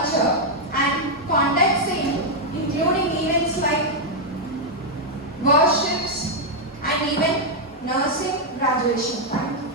culture and conduct same, including events like worships and even nursing graduation. Thank you.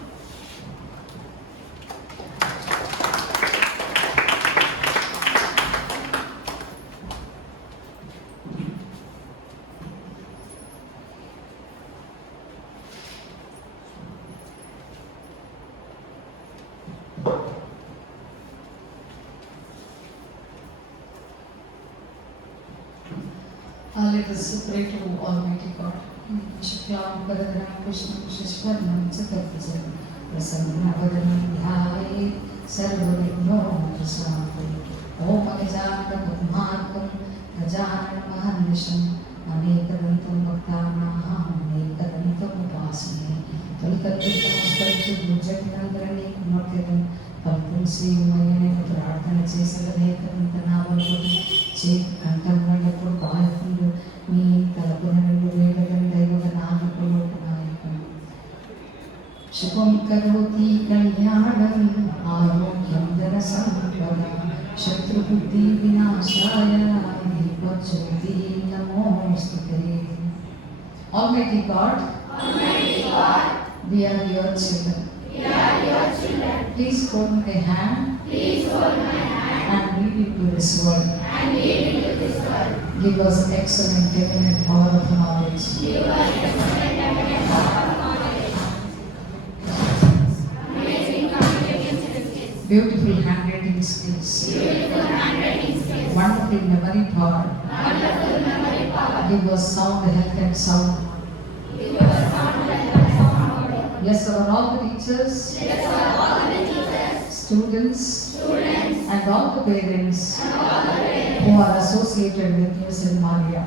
Let us pray to Almighty God. Shuklam Bharadram Krishna Shishvarnam Chaturvijam Prasanna Bharadram Dhyaye Sarvavigno Prasade Om Ajanta Padmarkam Gajanana Mahanisham Anekadantam Bhaktanaham Anekadantam Upasane Kalkalpitam Sparichud Jagnandrani Kumartidam Palpun Sri Umayane Prarthana Chesaladekadantam Navalpati Chik Kantam Nandapur Bayakundu Ni Talapunandu Vedagan Daivaga Nanapulokanayakam Shubham Karoti Kalyanam Arogyam Dhanasampada Shatru Buddhi Vinashaya Dipachoti Namostute. Almighty God, we are your children. Please hold my hand and lead into this world. Give us excellent infinite power of knowledge. Beautiful handwriting skills. Wonderful memory power. Give us sound health and sound. Bless all the teachers, students, and all the parents who are associated with you, St. Maria.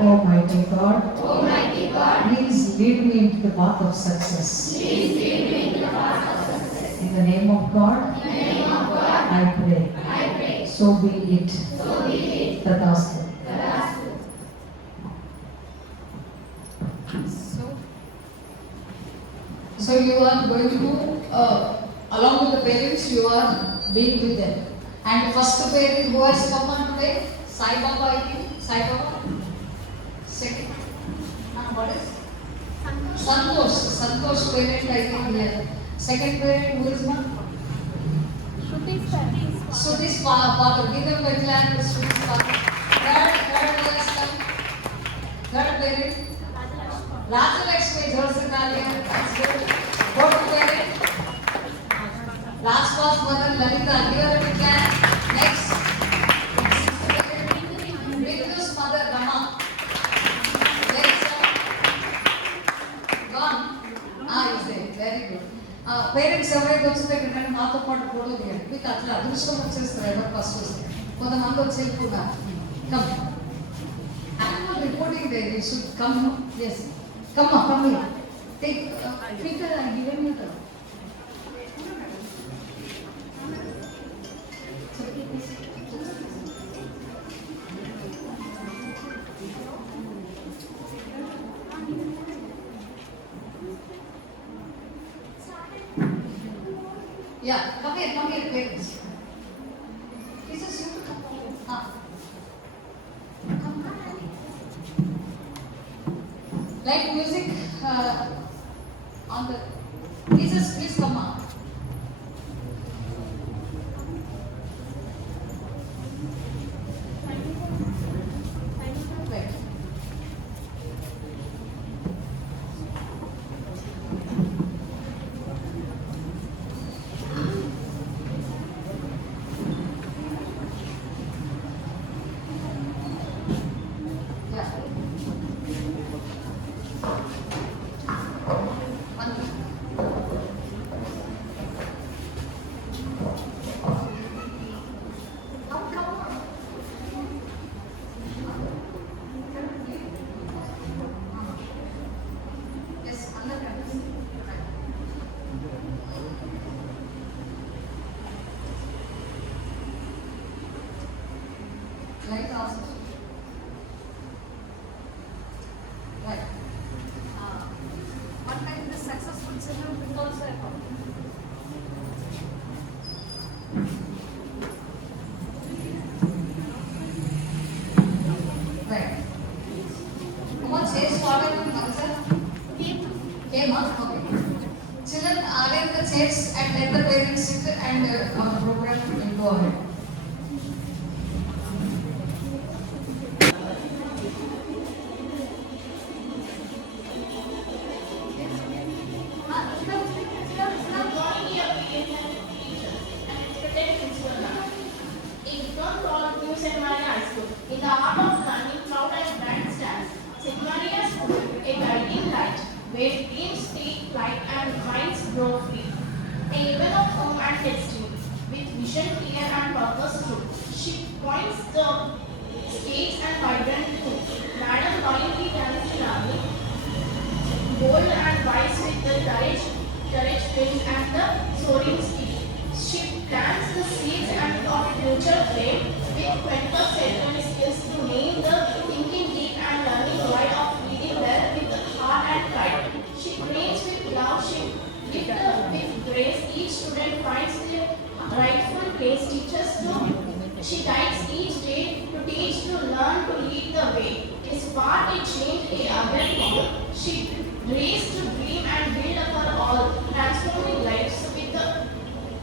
Almighty God, please lead me into the path of success. In the name of God, I pray. So be it. Tadastu. So you are going to, along with the parents, you are being with them. And first parent who has come on today, Sai Baba, I think. Sai Baba. Second. What is? Santosh. Santosh parent, I think here. Second parent, who is one? Suti's father. Give them a clap to Suti's father. Third last time. Third parent. Rajalakshmi Josakalia. That's good. Fourth parent. Last was mother Lalita. Give her a clap. Next. Bindu's mother Rama. Next. Gone. Is there. Very good. Parents ఎవరైతే వచ్చేటప్పుడు మాతో పాటు ఫోటో తీయండి. మీకు అట్లా అదృష్టం వచ్చేస్తారు ఎవరు ఫస్ట్ వస్తే. కొంతమంది వచ్చి వెళ్ళిపోతారు. Come. Annual reporting day. You should come. Yes. Come here. Take Peter and give him it. Yeah, come here, parents. This is you to come. Come. Like music on the. Jesus, please come on. Right. Right also. Right. One time the successful children will also happen. program, you go ahead. In the heart of learning, cloud and bright stars, St. Maria's School, a guiding light, where dreams take flight and minds grow free. A haven of home and destiny, with vision clear and purpose true. She points the stage and vibrant too. Madam loyalty runs in army, bold and wise with the courage, wings and the soaring speed. She plants the seeds and of future flame with 21st century skills to name the thinking deep and learning wide of leading well with heart and pride. She trains with love, she gives with grace. Each student finds their rightful place. Teaches to, she guides each day to teach, to learn, to lead the way. A spark, a change, a urban call. She raised to dream and build for all, transforming lives with the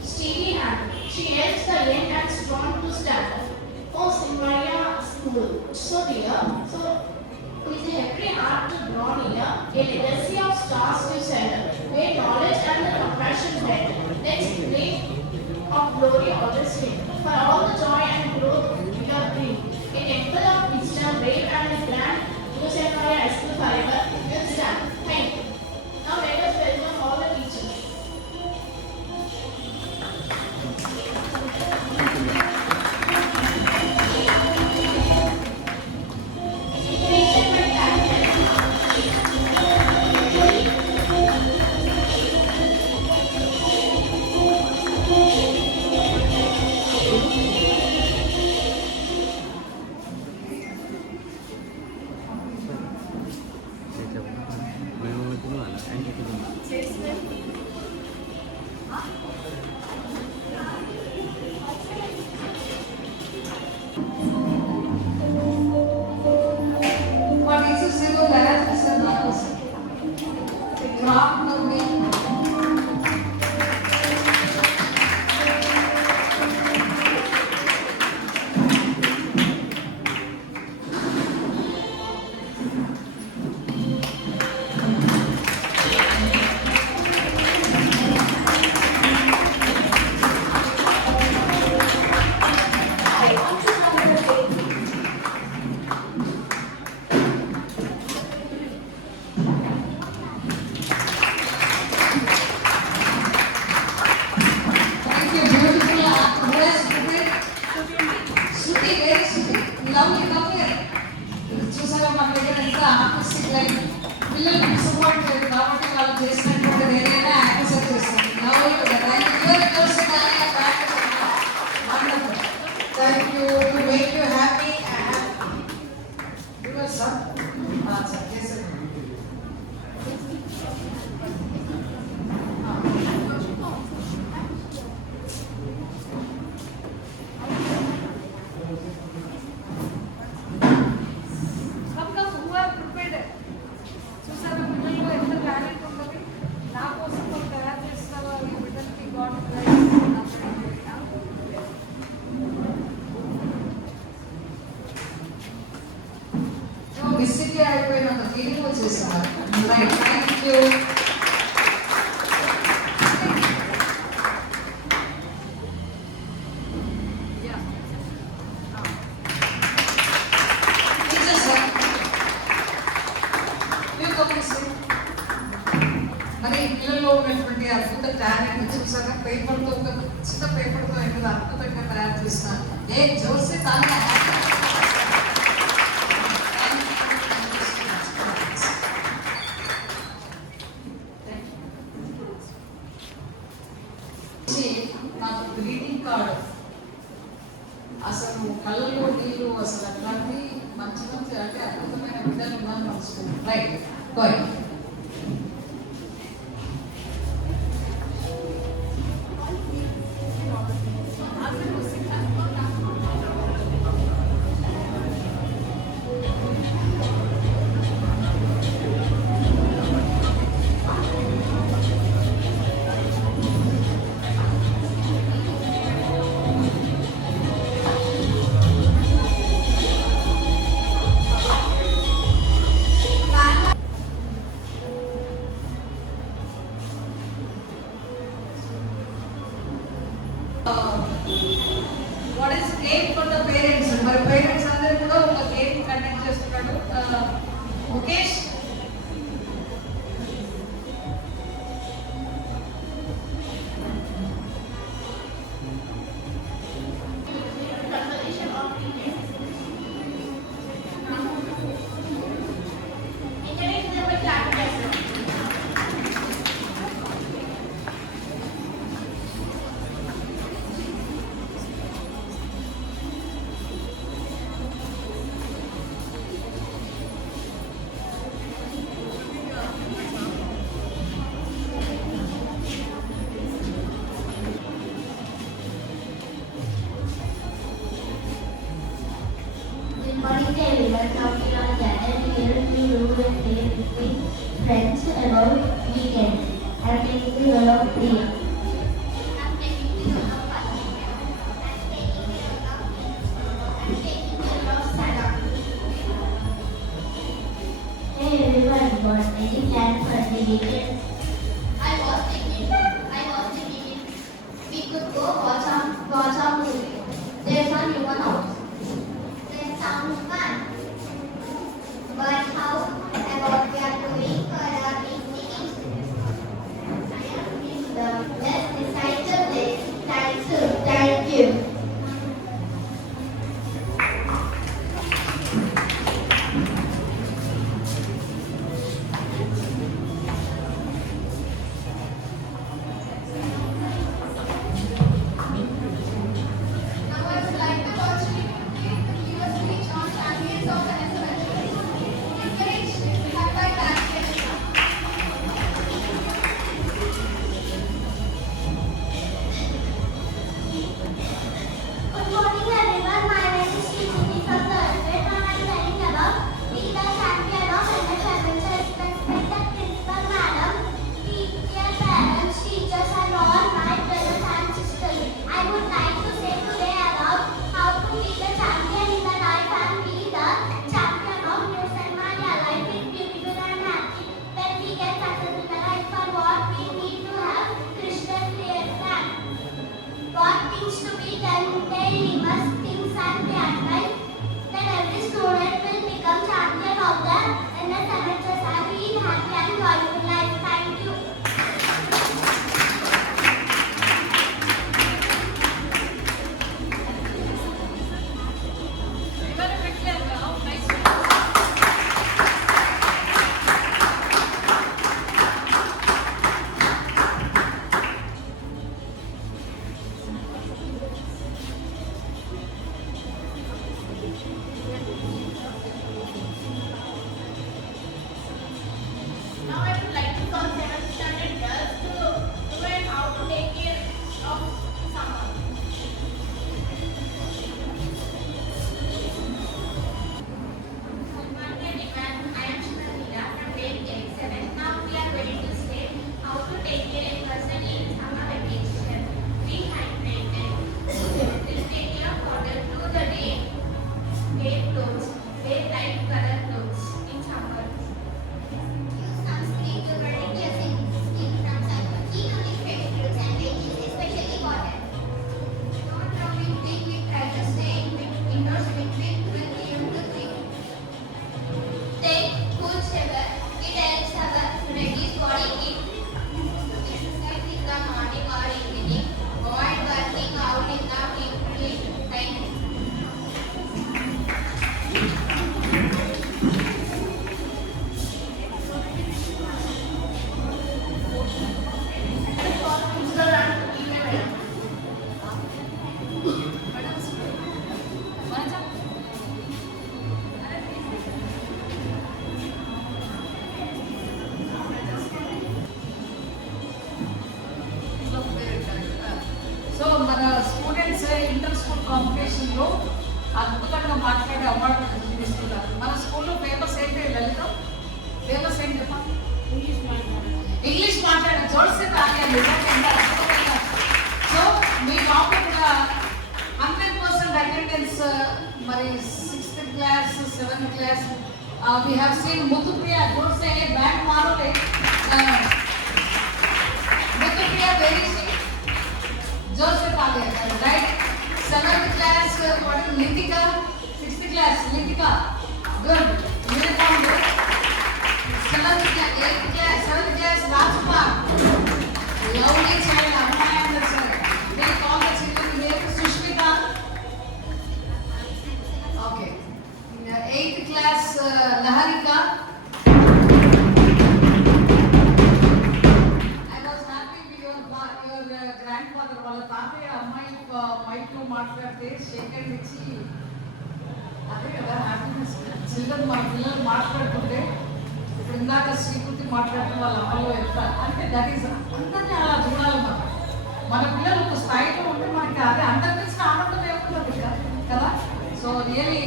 steady hand. She helps the young and strong to stand. Oh, St. Maria School, so dear, so with a happy heart to draw near, a legacy of stars to send, where knowledge and the compassion blend. Let's pray of glory always win, for all the joy and growth we are bring. A temple of wisdom, brave and grand, to St. Maria School forever will stand. Thank you. Now let us welcome all the teachers. What is the single last lesson now? Craft learning. Thank you, beautiful. Who has Shruti, where is Shruti? Lovely, come here. చూసారా మన దగ్గర ఎంత artistic life పిల్లలు డిసప్పాయింట్ కాబట్టి వాళ్ళు చేసినటువంటి ఏదైనా యాక్సెప్ట్ చేస్తారు lovely Thank you to make you happy and your sir sir చేసారు చూసారా పిల్లల్లో ఎంత టాలెంట్ ఉంటుంది నా కోసం నువ్వు తయారు చేస్తావా ఈ బిడ్డలకి గాడ్ మిస్టేక్ అయిపోయినంత ఫీలింగ్ వచ్చేసారు రైట్ థ్యాంక్ యూ మరి పిల్లల్లో ఉన్నటువంటి అద్భుత టాలెంట్ చూసారా పేపర్తో ఒక చిన్న పేపర్తో ఎంత అద్భుతంగా తయారు చేసిన ఏ జోసే తాను నాకు గ్రీటింగ్ కార్డు అసలు కళ్ళలో నీళ్ళు అసలు అట్లాంటి మంచి మంచి అంటే అద్భుతమైన బిడ్డలు ఉన్నాను మనసుకుంటాను right going what is game for the parents. మరి పేరెంట్స్ అందరూ కూడా ఒక గేమ్ కండక్ట్ చేస్తున్నాడు. Mukesh Conversation of teachers. Encourage them by clapping as well. Good morning everyone. Now we are gathered here to do a play between friends about weekend. I am taking the role of Priya. I'm taking the role of Padmini. I'm taking the role of Pintu. I'm taking the role of Sana. Hey everyone, what any plan for the weekend? I was thinking we could go watch a movie. There's a new one out. That sounds fun. But how about we are doing for our picnic? Let's decide the place. Thank you. Now I would like to watch your speech on champions of the SMH. Encourage have by basket. Good morning everyone. My name is Sriti from the Alfred and I am telling about be the champion of NH Adventures. Respected principal madam, dear parents, teachers and all my brothers and sisters. I would like to say today about how to be the champion in the life and be the champion of news and media. Life is beautiful and happy when we get success in the life. For what we need to have crystal clear plan. What things to be done daily must things and be advised. Then every student will become champion of the NSMHS and be happy and joyful life. Thank you. Now I would like to call 7th standard girls to learn how to take care of someone. Good morning everyone. I am Shubhamira from grade 7. Now we are going to say how to take care of a person in summer vacation. Be hydrated. Drink plenty of water through the day. Wear clothes. Wear light color clothes in summer. Use sunscreen to protect your skin from sun. Eat only fresh fruits and veggies, especially cotton. Don't run with big. Try to stay indoors between 12 to 3. Take cool shower. It helps our reduce body heat. Exercise in the morning or evening. Avoid working out in the evening time. Principal and email. So మన students inter school కాంపిటీషన్లో అద్భుతంగా మాట్లాడే అవార్డు తీసుకున్నారు. మన స్కూల్లో ఫేమస్ ఏంటి లలిత? ఫేమస్ ఏంటి చెప్పా? ఇంగ్లీష్ మాట్లాడే చూడసే తాగాలి. సో మీ బాబు కూడా 100% అటెండెన్స్. మరి 6th class 7th class we have seen Muthupriya. Don't say bad marole. Muthupriya very Joseph Agar, right? 7th class, what is Nitika? 6th class, Nitika. Good. Uniform good. 7th class, 8th class, 7th class, Rajkumar. Lovely child, Amma and the sir. They call the children name Sushmita. Okay. In the 8th class, Laharika. I was happy with your grandfather. వాళ్ళ తాతయ్య అమ్మాయి మైక్లో మాట్లాడితే shake hand ఇచ్చి అదే కదా happiness. Children మన పిల్లలు మాట్లాడుతుంటే ఇప్పుడు ఇందాక శ్రీకృతి మాట్లాడితే వాళ్ళ అమ్మలో ఎంత అంటే దట్ ఈస్ అందరినీ అలా చూడాలి మనం. మన పిల్లలు ఒక స్థాయిలో ఉంటే మనకి అదే అంతర్మించిన ఆనందం ఏముంటుంది కదా. So really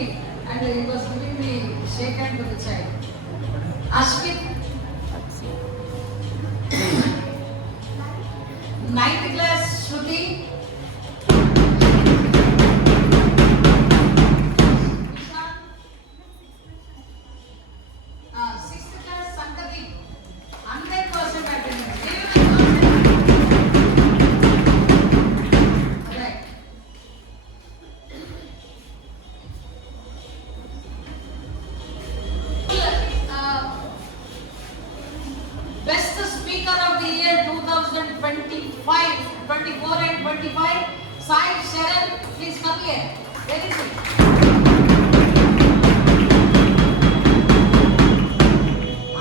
and it was giving the shake hand to the child. Ashwin 9th class, Shruti. 6th class, Sankati. 100% attendance. Right. Best Speaker of the Year 2025, 24 and 25, Sai Sharan, please come here. Where is he?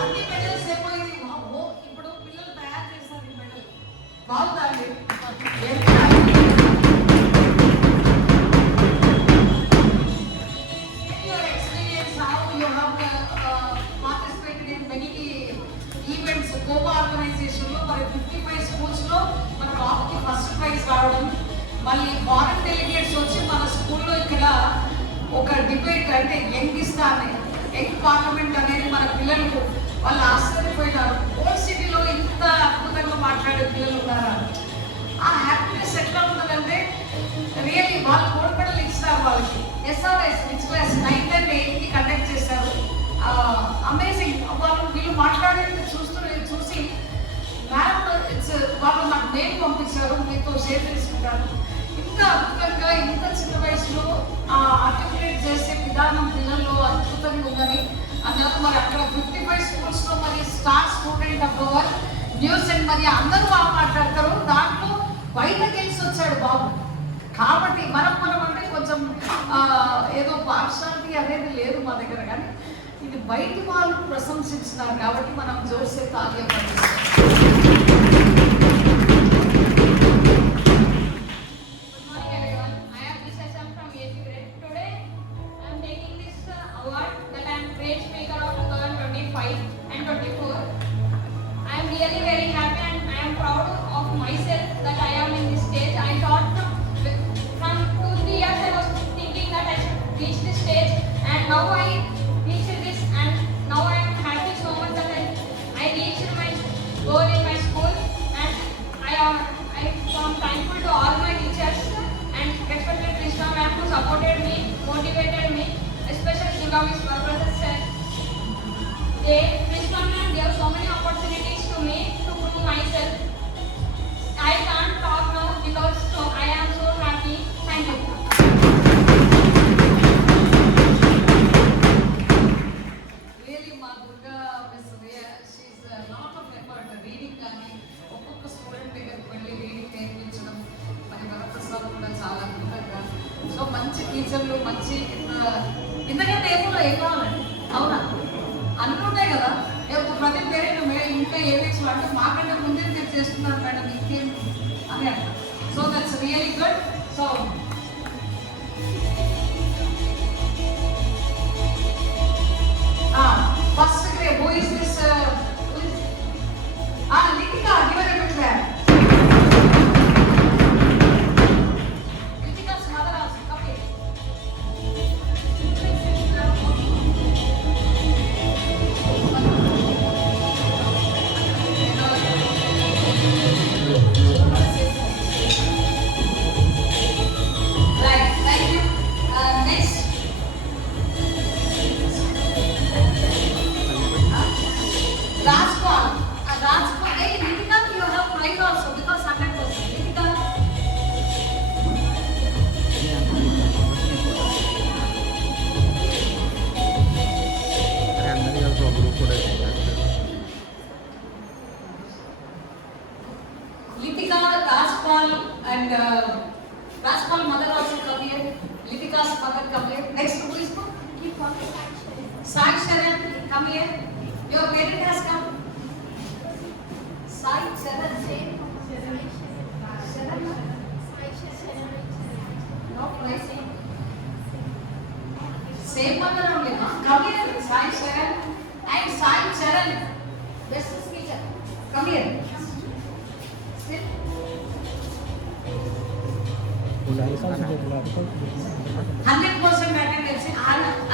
అన్ని మెడల్స్ ఏమో ఇది ఇప్పుడు పిల్లలు తయారు చేస్తారు ఈ మెడల్. బాగుందండి. Your experience, how you have participated in many events కోపా ఆర్గనైజేషన్లో మరి 55 స్కూల్స్లో మన బాబుకి ఫస్ట్ ప్రైజ్ రావడం, మళ్ళీ ఫారెన్ డెలిగేట్స్ వచ్చి మన స్కూల్లో ఇక్కడ ఒక డిబేట్ అంటే యంగిస్తాన్ యంగ్ పార్లమెంట్ అనేది మన పిల్లలకు వాళ్ళు ఆశ్చర్యపోయినారు. ఓల్డ్ సిటీలో ఇంత అద్భుతంగా మాట్లాడే పిల్లలు ఉన్నారా. ఆ హ్యాపీనెస్ ఎట్లా ఉన్నదంటే రియల్లీ వాళ్ళు గోల్డ్ మెడల్ ఇచ్చినారు వాళ్ళకి. SRS which class 9th and 8th conduct చేశారు. అమేజింగ్. వీళ్ళు మాట్లాడేది చూసి మేడం వాళ్ళు నాకు మెయిల్ పంపించారు, మీతో షేర్ చేసుకుంటారు. ఇంత అద్భుతంగా ఇంత చిన్న వయసులో ఆర్టికులేట్ చేసే విధానం పిల్లల్లో అద్భుతంగా ఉందని అన్నారు. మరి అక్కడ 55 స్కూల్స్లో మరి star student of our news and మరి అందరూ బాగా మాట్లాడతారు. దాంట్లో బయట గెలిచి వచ్చాడు బాబు. కాబట్టి మనం అంటే కొంచెం ఏదో పార్షాలిటీ అనేది లేదు మా దగ్గర, కానీ ఇది బయటి వాళ్ళు ప్రశంసించినారు కాబట్టి మనం జోర్సే తాల్యం పనిస్తాం. Really very happy and I am proud of myself that I am in this stage. I thought from 2-3 years I was thinking that I should reach this stage, and now I reached this, and now I am happy so much that I reached my goal in my school, and I am thankful to all my teachers and respected Krishna ma'am who supported me, motivated me, especially Durga Miss Barbara sir. Krishna ma'am gave so many opportunities to me to prove myself. I can't talk now because I am so happy. Thank you. Really, మా Durga miss she is lot of effort. Reading కానీ ఒక్కొక్క స్టూడెంట్ దగ్గరికి వెళ్ళి రీడింగ్ నేర్పించడం, మరి వరప్రసాద్ కూడా చాలా అద్భుతంగా. సో మంచి టీచర్లు, మంచి ఇంతకంటే ఏం కావాలండి, అవునా? అన్నీ ఉంటాయి కదా. ప్రతి పేరెంట్ ఇంకా ఏవేసి అంటే మాకంటే ముందే మీరు చేస్తున్నారు మేడం ఇంకేం అని అంటారు. So that's really good. So first grade who is this Likhita given a big clap. లిఖిత's mother also. Okay. of all, mother also come here. Litika's mother come here. Next, who is who? Sai Sharan, come here. Your parent has come. Sai Sharan, say. Sharan? No place. Same mother only, huh? Come here, Sai Sharan. And Sai Sharan. Best teacher. Come here. Sit. 100% attendance.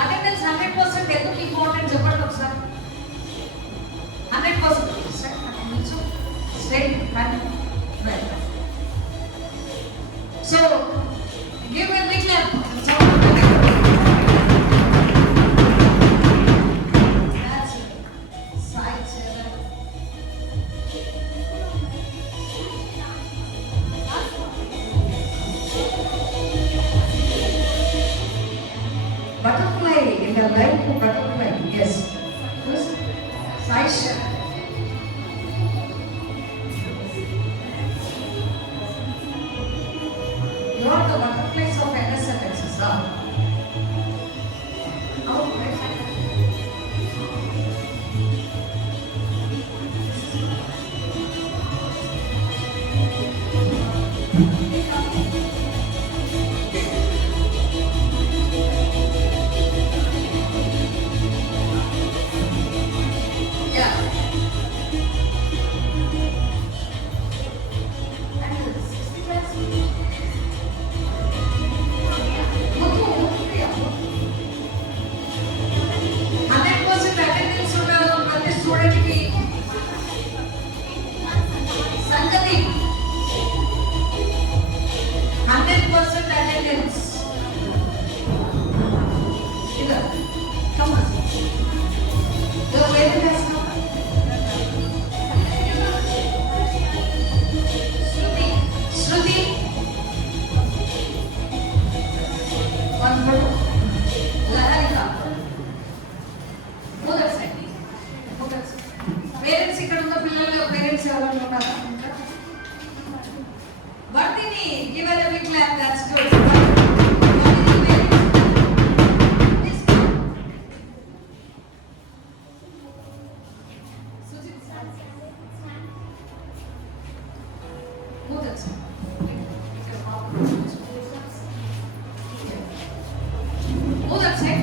Attendance 100% ఎందుకు ఇంపార్టెంట్ చెప్పండి ఒకసారి. 100%. Straight. Right. So, give me a big clap. That's it. Side chair. Butterfly in the life of butterfly. Yes. Side chair. You are the butterflies of NSFS, sir. Oh, right. Yeah. And 60 plus. Parents ఇక్కడ ఉన్న పిల్లలు పేరెంట్స్ ఎవరైనా ఉన్నారా? వర్తిని give her a big clap. That's good. Who that's it? Who that's it?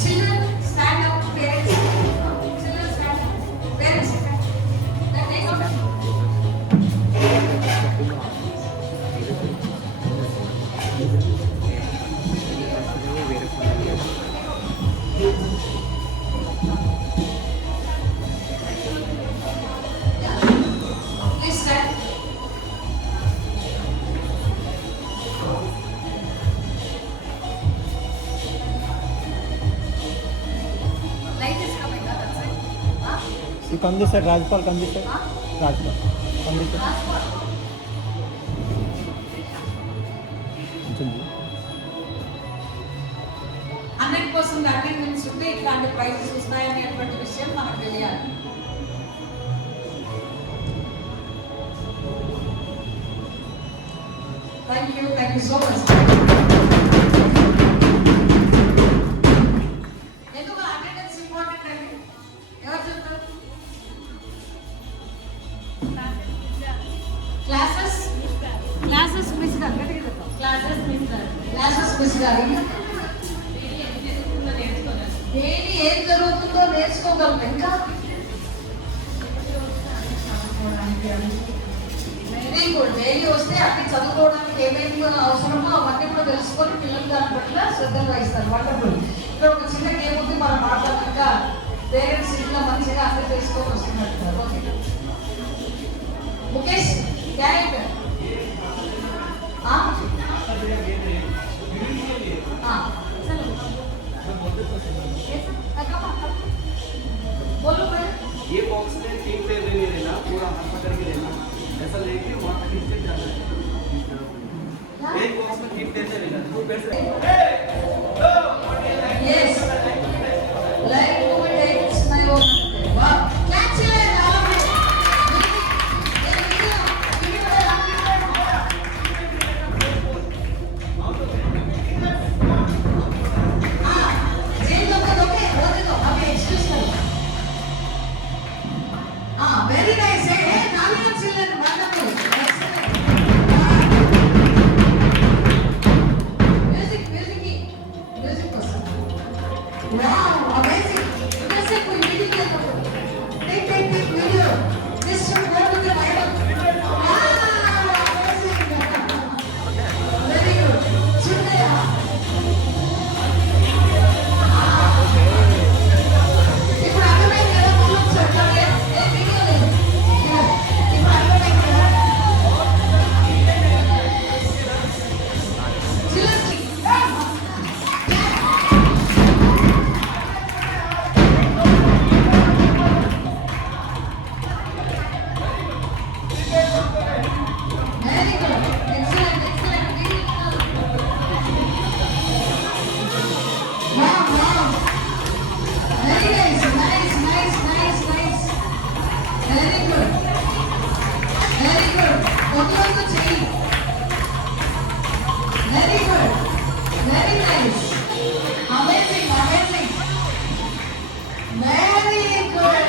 Children stand up, parents. Children stand up, parents stand up. Then take out. Please stand. Light is coming, that's it. Huh? You come this side, Rajpal, come this side. Huh? Rajpal, come this side. Last one. ఉంటుంది. 100% అటెండెన్స్ ఉంటే ఇట్లాంటి ప్రైజెస్ వస్తాయనేటువంటి విషయం మనకు తెలియాలి. Thank you so much. ఎందుకు attendance important అండి? ఎవరు చెప్తారు? క్లాసెస్ మిస్ గారు క్లాసెస్ మిస్ గారు డైలీ ఏం జరుగుతుందో నేర్చుకోగలం. ఇంకా వెరీ గుడ్. డైలీ వస్తే అన్ని చదువుకోవడానికి ఏమేమి అవసరమో అవన్నీ కూడా తెలుసుకొని పిల్లలు దాని పట్ల శ్రద్ధలు వహిస్తారు. వండర్ఫుల్. ఇక్కడ ఒక చిన్న గేమ్ ఉంది, మనం మాట్లాడాక పేరెంట్స్ ఇంట్లో మంచిగా అన్ని తెలుసుకొని వస్తున్నట్టు. ఓకే ముఖేష్ క్యారెక్టర్ बोलो भाई. ये बॉक्स में टीम पे भी नहीं देना, पूरा हाथ पकड़ के देना, ऐसा लेके वहाँ तक खींच के जाना है. एक बॉक्स में टीम देते रहना, वो बैठ रहे. Yes. Like movement takes my own. Wow. Catch it. All of it. Very nice. Amazing, amazing. Very good.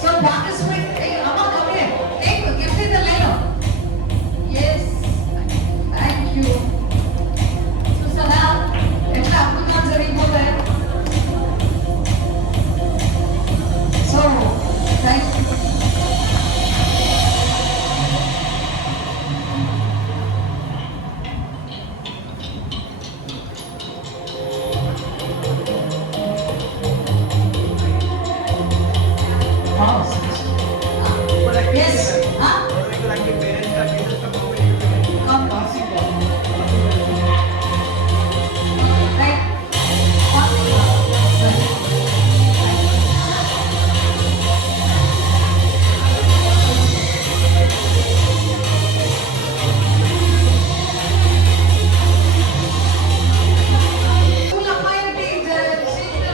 So participate. Hey, Amma, come here. Take, give me the line. Yes. Thank you. చూసారా ఎట్లా అద్భుతంగా జరిగిపోతాయి. So thank you. Yes. Huh? Come. Right. School appointee,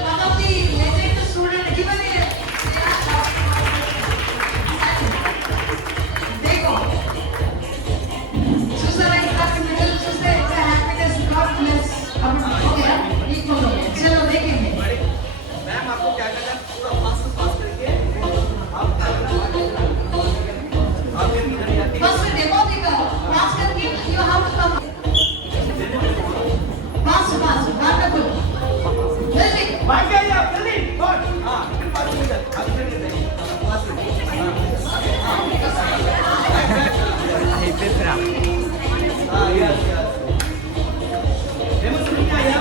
one of the legend student given here. देखो చూసారా ఇంకా పిల్లలు చూస్తే ఎంత హ్యాపీనెస్ గాడ్ బ్లెస్ अब ओके ठीक हो गया चलो देखेंगे मैम आपको क्या करना है पूरा फास्ट करके आप इधर आके फर्स्ट डेमो दिखा पास करके you have to come fast wonderful जल्दी भाग गए आप जल्दी गॉड हां फिर पास में इधर आप इधर पास में हां यस यस डेमो सुन क्या आया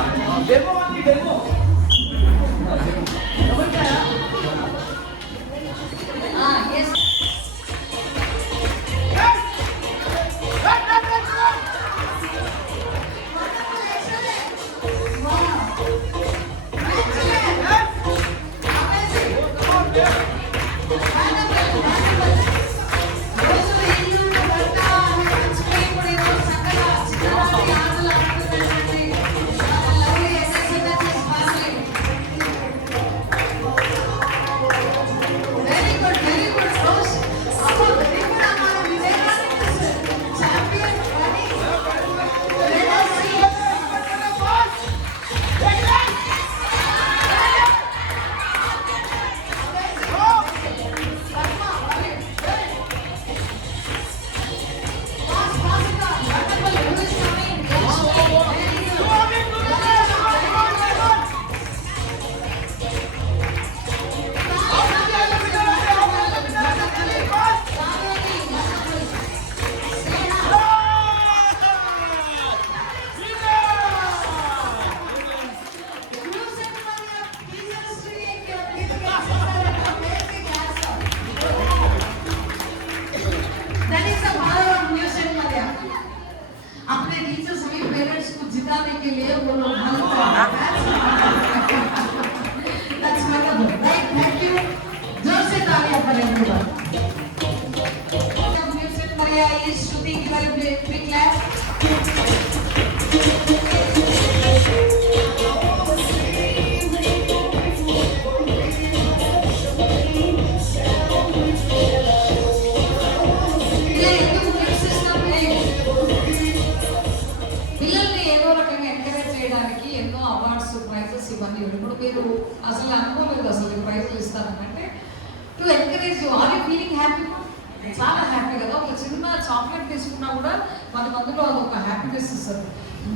डेमो वाली डेमो समझ क्या आया हां यस వెరీ గుడ్ రోజ్ అబ్బో వెరీ గుడ్ అమ్మ Vijayawada champion ready let's see That is the power of music, Maria. अपने टीचर्स भी पेरेंट्स को जिताने के लिए वो लोग That's wonderful. Right, thank you. जोर से तालियां for everyone. Music, Maria is Shruti. Give her a big clap. పిల్లల్ని ఏదో రకంగా ఎంకరేజ్ చేయడానికి ఎన్నో అవార్డ్స్ ప్రైజెస్ ఇవన్నీ ఇప్పుడు మీరు అసలు అనుకోలేదు అసలు ప్రైజులు ఇస్తారంటే to encourage you are you feeling happy చాలా హ్యాపీ కదా ఒక చిన్న చాక్లెట్ తీసుకున్నా కూడా మనకు అందులో అదొక హ్యాపీనెస్ ఇస్తుంది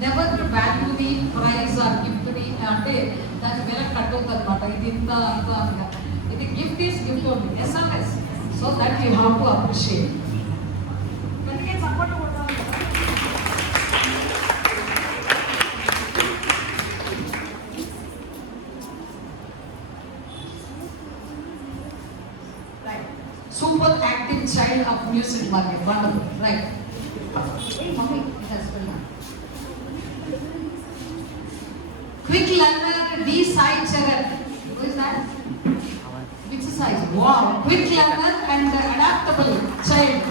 never value the prize or గిఫ్ట్ని అంటే దాని వెల కట్టవుతుంది అనమాట ఇది ఇంత అంత ఇది gift is gift only SRS so that you have to appreciate అందుకే సపోర్ట్ కొట్టాలి super active child of music market. Wonderful, right? Hey, mommy, that's well done. Quick learner, D. Sai Charan. Who is that? Which size? Wow. Quick learner and adaptable child.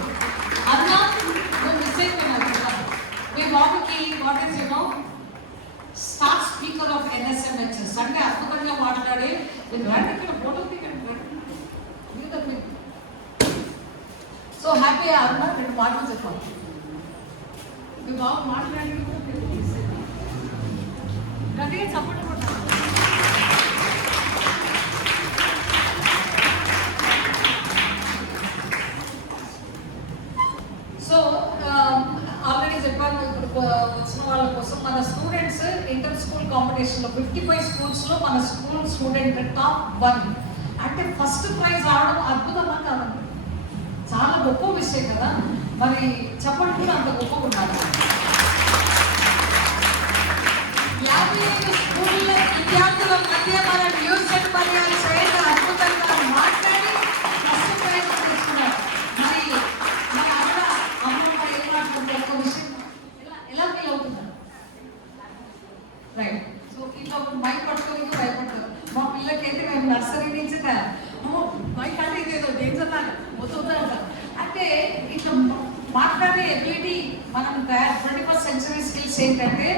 Adna, no mistake manna. We want to keep what is star speaker of NSMHS. Sunday అద్భుతంగా మాట్లాడి మీరు రండి ఇక్కడ ఫోటో తీయండి. So happy అరుణ రెండు మాటలు చెప్పాలి. మీరు బాగా మాట్లాడి గట్టిగా సపోర్ట్ కొట్టాలి. సో ఆల్రెడీ చెప్పాను, ఇప్పుడు వచ్చిన వాళ్ళ కోసం మన స్టూడెంట్స్ ఇంటర్ స్కూల్ కాంపిటీషన్లో 55 స్కూల్స్లో మన స్కూల్ స్టూడెంట్ టాప్ 1 అంటే ఫస్ట్ ప్రైజ్ రావడం అద్భుతంగా కాదండి, చాలా గొప్ప విషయం కదా. మరి చెప్పండి కూడా అంత గొప్పగా ఉండాలి. 55 స్కూళ్ళ విద్యార్థుల మధ్య మన న్యూస్ అండ్ మర్యాద చేయడం అద్భుతంగా మాట్లాడి ఫస్ట్ ప్రైజ్ తీసుకున్నారు. మరి మన అమ్మ మరి ఏం మాట్లాడుతుంది ఒక విషయం ఎలా ఫీల్ అవుతున్నారు? రైట్. సో ఇట్లా మైక్ పట్టుకోవడానికి భయపడతారు. మా పిల్లలకైతే మేము నర్సరీ నుంచి మైక్ అంటే ఇదేదో డేంజర్ లాగా వస్తుందంట. అంటే ఇట్లా మాట్లాడే ఎబిలిటీ మనం 21st సెంచరీ స్కిల్స్ ఏంటంటే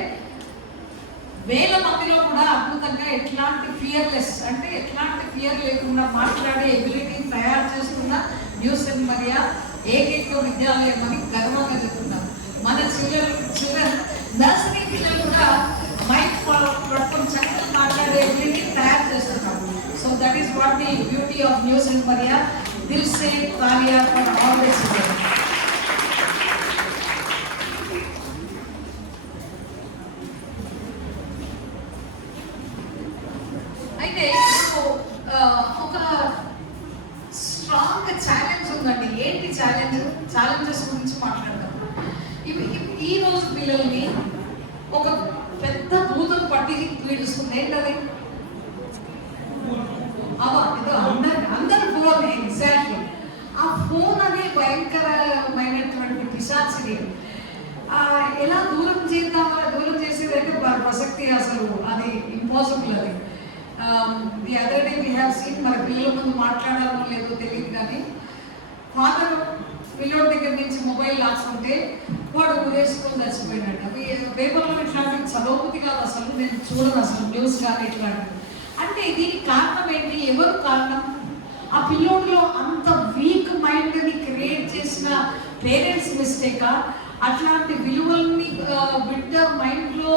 వేల మందిలో కూడా అద్భుతంగా ఎట్లాంటి ఫియర్లెస్ అంటే ఎట్లాంటి ఫియర్ లేకుండా మాట్లాడే ఎబిలిటీ తయారు చేస్తున్న న్యూస్ అండ్ మరియా ఏకైక విద్యాలయం అని గర్వంగా చెప్తున్నారు. మన చిల్డ్రన్ నర్సరీ పిల్లలు కూడా మైక్ పట్టుకొని చక్కగా మాట్లాడే ఎబిలిటీ తయారు చేస్తున్నారు. So that is what the beauty of news and Maria. దిల్ సే తాలియా ఫర్ ఆల్ దిస్. అయితే ఒక స్ట్రాంగ్ ఛాలెంజ్ ఉందండి. ఏంటి ఛాలెంజెస్ గురించి మాట్లాడదాం. ఈ రోజు పిల్లల్ని ఒక పెద్ద భూతం పట్టి పీడిస్తుంది. ఏంటది? ఏదో అందరు ఫోన్. ఎగ్జాక్ట్లీ ఆ ఫోన్ అనే భయంకరమైనటువంటి పిశాచిని ఎలా దూరం చేసేదంటే ప్రసక్తి అసలు అది ఇంపాసిబుల్. అది the other day we have seen, మన పిల్లల ముందు మాట్లాడాలో లేదో తెలియదు కానీ ఫాదర్ పిల్లోడి దగ్గర నుంచి మొబైల్ లాక్కుంటే వాడు ఉరేసుకొని చచ్చిపోయినట్టు. అవి పేపర్లో ఇట్లాంటివి చదవబుద్ధి కాదు అసలు, నేను చూడను అసలు న్యూస్ కానీ ఇట్లాంటివి. అంటే దీనికి కారణం ఏంటి? ఎవరు కారణం? ఆ పిల్లోడిలో అంత వీక్ మైండ్ని క్రియేట్ చేసిన పేరెంట్స్ మిస్టేకా? అట్లాంటి విలువల్ని బిడ్డ మైండ్లో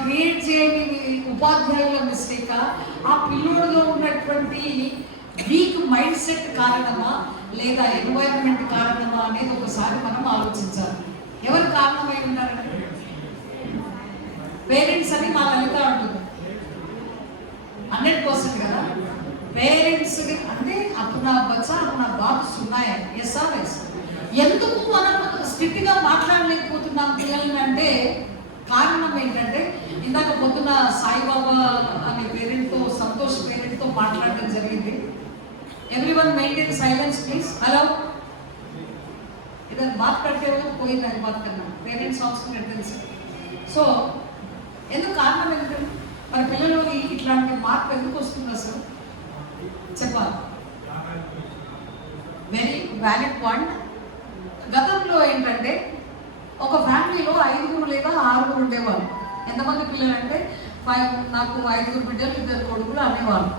క్రియేట్ చేయని ఉపాధ్యాయుల మిస్టేకా? ఆ పిల్లోడిలో ఉన్నటువంటి వీక్ మైండ్ సెట్ కారణమా లేదా ఎన్వైరన్మెంట్ కారణమా అనేది ఒకసారి మనం ఆలోచించాలి. ఎవరు కారణమై ఉన్నారంటే పేరెంట్స్ అని మా లలిత అంటుంది. 100% కదా పేరెంట్స్. అంటే అప్పుడు బచ్చా అప్పుడు బాబు సున్నాయా ఎస్ఆర్ఎస్. ఎందుకు మనం స్ట్రిక్ట్గా మాట్లాడలేకపోతున్నాం పిల్లల్ని అంటే కారణం ఏంటంటే ఇందాక పొద్దున సాయిబాబా అనే పేరెంట్తో, సంతోష్ పేరెంట్తో మాట్లాడడం జరిగింది. Everyone maintain silence please. Hello, इधर बात करते हो कोई नहीं बात करना, पेरेंट्स ऑप्शन करते हैं. సో ఎందుకు కారణం ఏంటంటే మన పిల్లలకి ఇట్లాంటి మార్పు ఎందుకు వస్తుంది అసలు చెప్పాలి. Very valid point. గతంలో ఏంటంటే ఒక ఫ్యామిలీలో 5 లేదా 6 ఉండేవాళ్ళు. ఎంతమంది పిల్లలు అంటే 5, నాకు 5 బిడ్డలు 2 కొడుకులు అనేవాళ్ళు.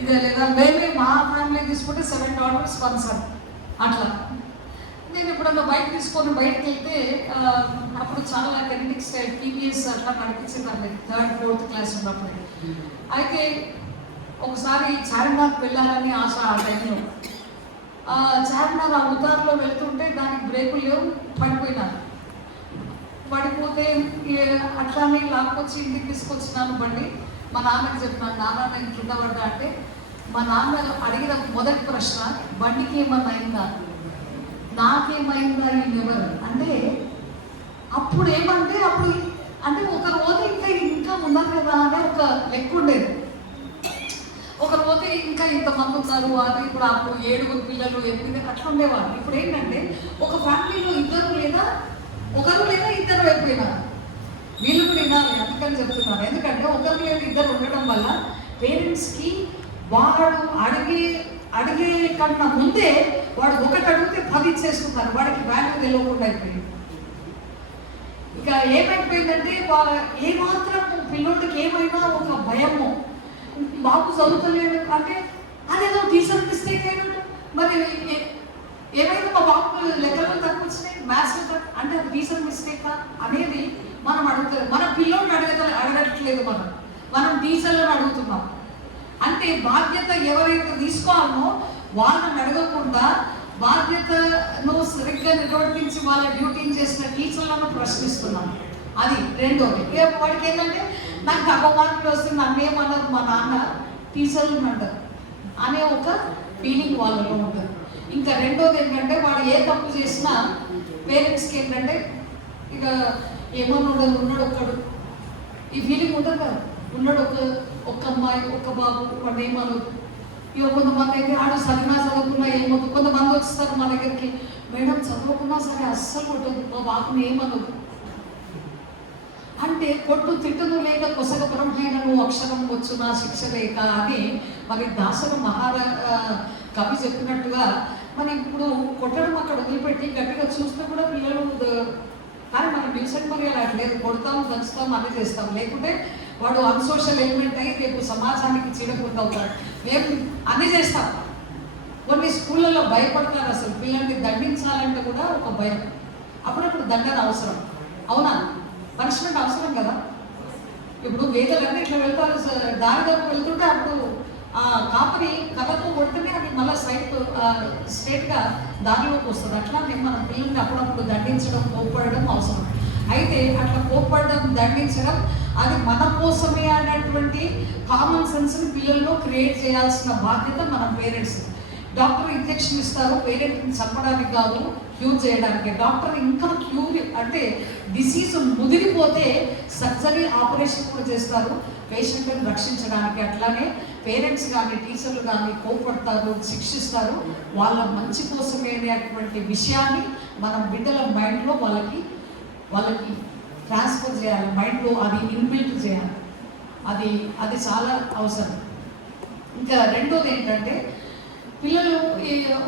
ఇదే లేదా మేమే మా ఫ్యామిలీ తీసుకుంటే 7 daughters 1 son అట్లా. నేను ఎప్పుడన్నా బయటకు తీసుకొని బయటకు వెళ్తే అప్పుడు చాలా కెనెటిక్ స్టైల్ టీవీఎస్ అట్లా నడిపించేదాన్ని 3rd 4th క్లాస్ ఉన్నప్పుడు. అయితే ఒకసారి చార్మినార్కి వెళ్ళాలని ఆశ. ఆ టైంలో చార్మినార్ ఆ ఉదార్లో వెళ్తుంటే దానికి బ్రేకులు లేవు, పడిపోయినాను. పడిపోతే అట్లానే లాక్కొచ్చి ఇంటికి తీసుకొచ్చినాను బండి. మా నాన్నకి చెప్పినాను, నాన్న నేను కింద పడ్డా అంటే మా నాన్న అడిగిన మొదటి ప్రశ్న, బండికి ఏమన్నా అయిందా, నాకేమైందా, ఎవరు అంటే అప్పుడు ఏమంటే అప్పుడు అంటే ఒకరు పోతే ఇంకా ఉన్నారు కదా అనే ఒక లెక్క ఉండేది. ఒకరు పోతే ఇంకా ఇంతమంది ఉన్నారు అని. ఇప్పుడు అప్పుడు 7 పిల్లలు 8 అట్లా ఉండేవాళ్ళు. ఇప్పుడు ఏంటంటే ఒక ఫ్యామిలీలో 2 లేదా 1 లేదా 2 అయిపోయినారు. వీళ్ళు కూడా వినాలి అందుకని చెప్తున్నారు. ఎందుకంటే 1 లేదా 2 ఉండడం వల్ల పేరెంట్స్కి వాడు అడిగే కన్నా ముందే వాడు ఒకటి అడిగితే 10 ఇచ్చేస్తున్నారు. వాడికి వాల్యూ తెలియకుండా అయిపోయింది. ఇక ఏమైపోయిందంటే ఏమాత్రం పిల్లోడికి ఏమైనా ఒక భయము, బాబు చదువుతలేడు అంటే అదేదో టీచర్ మిస్టేక్ అయినట్టు, మరి ఏమైనా మా బాబు లెక్కలు తక్కువ వచ్చినాయి, మ్యాథ్స్ అంటే అది టీచర్ మిస్టేకా అనేది మనం అడుగుతాం. మన పిల్లోడిని అడగట్లేదు, మనం టీచర్లను అడుగుతున్నాం. అంటే బాధ్యత ఎవరైతే తీసుకోవాలో వాళ్ళని అడగకుండా బాధ్యతను సరిగ్గా నిర్వర్తించి వాళ్ళ డ్యూటీని చేసిన టీచర్లను ప్రశ్నిస్తున్నాం. అది రెండోది. వాడికి ఏంటంటే నాకు అపమానం వస్తుంది, నన్నేమన్నారు మా నాన్న టీచర్లు అంటారు అనే ఒక ఫీలింగ్ వాళ్ళలో ఉంటుంది. ఇంకా రెండోది ఏంటంటే వాడు ఏ తప్పు చేసినా పేరెంట్స్కి ఏంటంటే ఇక ఏమన్నా ఉన్నాడు ఒక్కడు ఈ ఫీలింగ్ ఉంటుంది కదా, ఉన్నాడు ఒక అమ్మాయి ఒక బాబు వాడు ఏమనదు. ఇక కొంతమంది అయితే ఆడు చదువుకున్నా ఏమవుతుంది. కొంతమంది వస్తారు మా దగ్గరికి, మేడం చదువుకున్నా సరే అస్సలు కొట్టదు, మా బాబుని ఏమనదు. అంటే కొట్టు తిట్టును లేక కొసగ బ్రహ్మైనను అక్షరం వచ్చునా శిక్ష లేక అని మరి దాసరు కవి చెప్పినట్టుగా మరి ఇప్పుడు కొట్టడం అక్కడ వదిలిపెట్టి గట్టిగా చూస్తే కూడా పిల్లలు, కానీ మనం న్యూసెంట్ మరి అలా లేదు, కొడతాం దంచుతాం అన్నీ చేస్తాం. లేకుంటే వాడు అన్సోషల్ ఎలిమెంట్ అయ్యి రేపు సమాజానికి చీడకుండా అవుతాడు. మేము అన్నీ చేస్తాం. కొన్ని స్కూళ్ళలో భయపడతారు, అసలు పిల్లల్ని దండించాలంటే కూడా ఒక భయం. అప్పుడప్పుడు దండన అవసరం, అవునా? పనిష్మెంట్ అవసరం కదా. ఇప్పుడు వేదలన్నీ ఇట్లా వెళ్తారు, దారిగా వెళ్తుంటే అప్పుడు ఆ కాపరి కథతో కొడితేనే అది మళ్ళీ స్ట్రేట్గా దారిలోకి వస్తుంది. అట్లా మన పిల్లల్ని అప్పుడప్పుడు దండించడం, కోప్పడడం అవసరం. అయితే అట్లా కోప్పడడం, దండించడం అది మన కోసమే అనేటువంటి కామన్ సెన్స్ని పిల్లల్లో క్రియేట్ చేయాల్సిన బాధ్యత మన పేరెంట్స్. డాక్టర్ ఇంజెక్షన్ ఇస్తారు పేరెంట్ని చంపడానికి కాదు, క్యూర్ చేయడానికి. డాక్టర్ ఇంకా క్యూర్ అంటే డిసీజ్ ముదిరిపోతే సర్జరీ ఆపరేషన్ కూడా చేస్తారు పేషెంట్ని రక్షించడానికి. అట్లానే పేరెంట్స్ కానీ టీచర్లు కానీ కోపడతారు, శిక్షిస్తారు వాళ్ళ మంచి కోసమే అనేటువంటి విషయాన్ని మనం బిడ్డల మైండ్లో వాళ్ళకి ట్రాన్స్ఫర్ చేయాలి, మైండ్లో అది ఇన్బిల్ట్ చేయాలి. అది చాలా అవసరం. ఇంకా రెండోది ఏంటంటే పిల్లలు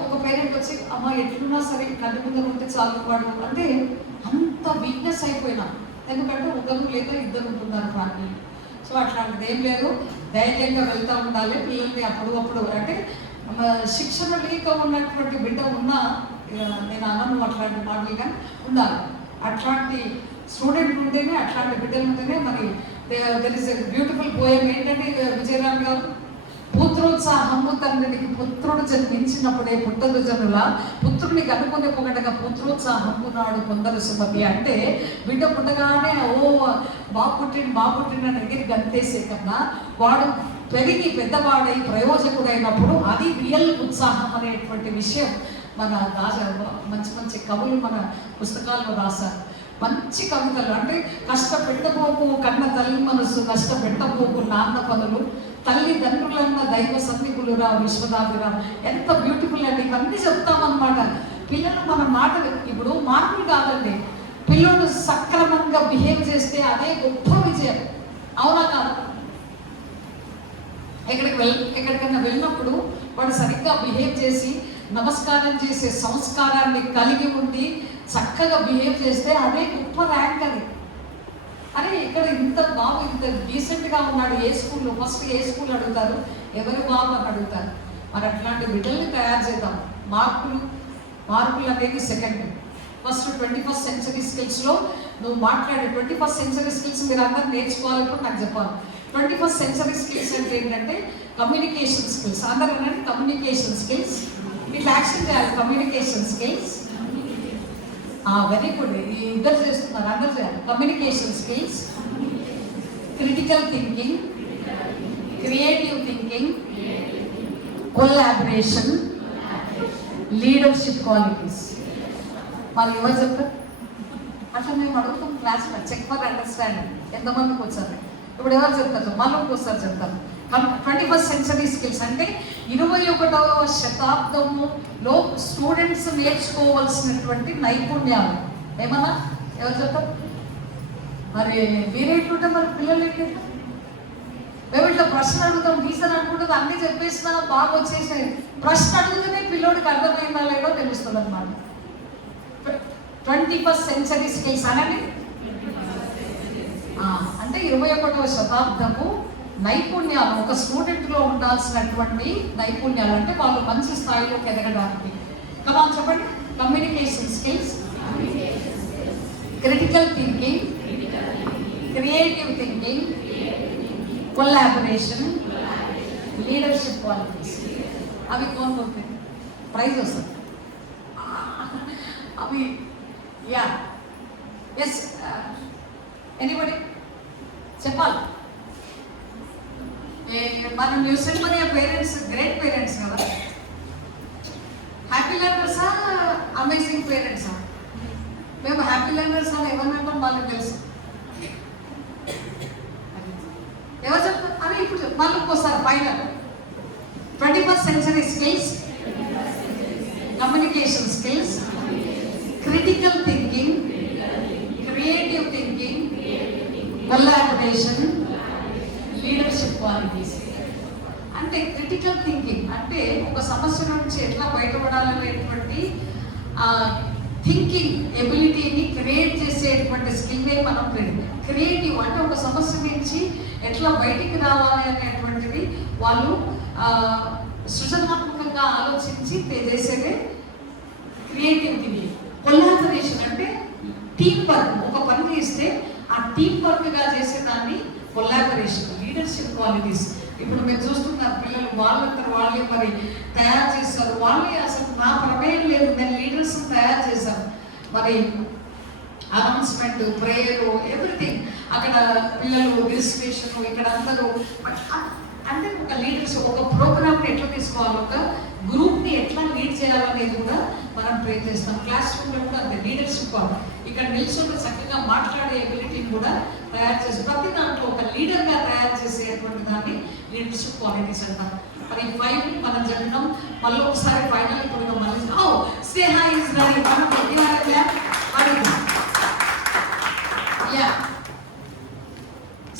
ఒక పేరెంట్ వచ్చి అమ్మ ఎట్లున్నా సరే కళ్ళు ముందర ఉంటే చాలు వాడు అంటే అంత వీక్నెస్ అయిపోయినా, ఎందుకంటే ఒకరు లేదా ఇద్దరు ఉంటున్నారు ఫ్యామిలీ. సో అట్లాంటిది ఏం లేదు, ధైర్యంగా వెళ్తూ ఉండాలి. పిల్లల్ని అప్పుడు అంటే శిక్షణ లేక ఉన్నటువంటి బిడ్డ ఉన్నా నేను అనను అట్లాంటి మాటలు, కానీ ఉండాలి. అట్లాంటి స్టూడెంట్ ఉంటేనే, అట్లాంటి బిడ్డలు ఉంటేనే మరి there is a beautiful poem ఏంటంటే విజయరామ్ గారు, పుత్రోత్సాహము తండ్రికి పుత్రుడు జన్మించినప్పుడే పుట్టదు జనుల పుత్రుని కనుక్కునే పొగటగా పుత్రోత్సాహము నాడు కొందరు సుమతి. అంటే బిడ్డ పుట్టగానే బాబు పుట్టిన దగ్గర గంతేసే కన్నా వాడు పెరిగి పెద్దవాడై ప్రయోజకుడైనప్పుడు అది రియల్ ఉత్సాహం అనేటువంటి విషయం మన మంచి కవులు మన పుస్తకాల్లో రాశారు. మంచి కవితలు అంటే కష్టపెట్టబోకు కన్న తల్లి మనసు, కష్టపెట్టబోకు నాన్న పనులు, తల్లిదండ్రులన్న దైవ సన్నిధులు రా విశ్వనాథురావు. ఎంత బ్యూటిఫుల్ అండి. ఇవన్నీ చెప్తామన్నమాట. పిల్లలు మన మాట ఇప్పుడు మార్పులు కాదండి, పిల్లలు సక్రమంగా బిహేవ్ చేస్తే అదే గొప్ప విజయం, అవునా కాదు? ఎక్కడికైనా వెళ్ళినప్పుడు వాడు సరిగ్గా బిహేవ్ చేసి నమస్కారం చేసే సంస్కారాన్ని కలిగి ఉండి చక్కగా బిహేవ్ చేస్తే అదే గొప్ప ర్యాంక్. అది అరే ఇక్కడ ఇంత బాబు ఇంత డీసెంట్గా ఉన్నాడు, ఏ స్కూల్లో ఫస్ట్ ఏ స్కూల్ అడుగుతారు, ఎవరి బాబు అని అడుగుతారు. మరి అట్లాంటి బిడ్డల్ని తయారు చేద్దాం. మార్కులు అనేది సెకండ్. ఫస్ట్ 21st century స్కిల్స్లో నువ్వు మాట్లాడే 21st century స్కిల్స్ మీరు అందరూ నేర్చుకోవాలని నాకు చెప్పాలి. 21st century స్కిల్స్ అంటే ఏంటంటే కమ్యూనికేషన్ స్కిల్స్. అందరూ అనండి కమ్యూనికేషన్ స్కిల్స్. ఇట్లా యాక్షన్ చేయాలి. Communication skills very good. ఇద్దరు చేస్తున్నారు, అందరు చేయాలి. Communication skills, critical thinking, creative thinking, collaboration, leadership qualities. వాళ్ళు ఎవరు చెప్తారు? అట్లా మేము అడుగుతాం క్లాస్లో చెక్ ఫర్ అండర్స్టాండింగ్ ఎంతమందికి వచ్చారు. ఇప్పుడు ఎవరు చెప్తారు? మళ్ళీ ఇంకోసారి చెప్తారు. 21st century స్కిల్స్ అంటే 21వ శతాబ్దంలో స్టూడెంట్స్ నేర్చుకోవాల్సినటువంటి నైపుణ్యాలు. ఏమన్నా ఎవరు చెప్తారు? మరి మీరేంటుంటే మరి పిల్లలు ఏంటంటే మేము ఇట్లా ప్రశ్న అడుగుతాం, టీచర్ అనుకుంటుంది అన్నీ చెప్పేసినా బాగా వచ్చేసాయి. ప్రశ్న అడుగుతూనే పిల్లోడికి అర్థమైందా లేదో తెలుస్తుంది అన్నమాట. 21st century స్కిల్స్ అనండి. అంటే 21వ శతాబ్దపు నైపుణ్యాలు, ఒక స్టూడెంట్లో ఉండాల్సినటువంటి నైపుణ్యాలు, అంటే వాళ్ళు మంచి స్థాయిలోకి ఎదగడానికి. కమాన్ చెప్పండి. Communication skills, critical thinking, creative thinking, collaboration, leadership qualities. అవి కోరుకుంటే ప్రైజ్ వస్తుంది అవి. యా ఎస్, ఎనీబడి చెప్పాలి. మన న్యూస్ మరి పేరెంట్స్ గ్రేట్ పేరెంట్స్ కదా. హ్యాపీ లెర్నర్సా, అమేజింగ్ పేరెంట్సా? మేము హ్యాపీ లెర్నర్స్ అని ఎవరినైనా వాళ్ళకి తెలుసు. ఎవరు చెప్తారు అని ఇప్పుడు మళ్ళీ ఇంకోసారి final. 21st century skills, communication skills, critical thinking, creative thinking, collaboration, leadership qualities. అంటే క్రిటికల్ థింకింగ్ అంటే ఒక సమస్య నుంచి ఎట్లా బయటపడాలనేటువంటి థింకింగ్ ఎబిలిటీని క్రియేట్ చేసేటువంటి స్కిల్నే మనం క్రియేటివ్ అంటే ఒక సమస్య నుంచి ఎట్లా బయటికి రావాలి అనేటువంటిది వాళ్ళు సృజనాత్మకంగా ఆలోచించి చేసేదే క్రియేటివ్ థింకింగ్. కొలాబరేషన్ అంటే టీం వర్క్, ఒక పని చేస్తే ఆ టీం వర్క్గా చేసేదాన్ని కొలాబరేషన్. లీడర్షిప్ క్వాలిటీస్ ఇప్పుడు మీరు చూస్తున్నారు, పిల్లలు వాళ్ళంతా వాళ్ళే మరి తయారు చేస్తారు. వాళ్ళే అసలు నా ప్రమేయం లేదు, నేను లీడర్స్ తయారు చేశాను. మరి అనౌన్స్మెంట్, ప్రేయర్, ఎవ్రీథింగ్ అక్కడ పిల్లలు రిజిస్ట్రేషన్, ఇక్కడ అందరూ అంటే ఒక లీడర్స్ ఒక ప్రోగ్రామ్ని ఎట్లా తీసుకోవాలి, ఒక గ్రూప్ని ఎట్లా లీడ్ చేయాలనేది కూడా మనం ట్రై చేస్తాం. క్లాస్ రూమ్లో కూడా అంతే లీడర్షిప్. ఇక్కడ నిల్చొని చక్కగా మాట్లాడే ఎబిలిటీని కూడా తయారు చేసి ప్రతి దాంట్లో ఒక లీడర్గా తయారు చేసేటువంటి దాన్ని లీడర్షిప్ క్వాలిటీస్ అంటారు. మరి 5 మనం చెప్పినాం. మళ్ళీ ఒకసారి ఫైనల్ ఇప్పుడు మళ్ళీ Sneha is ready. Yeah.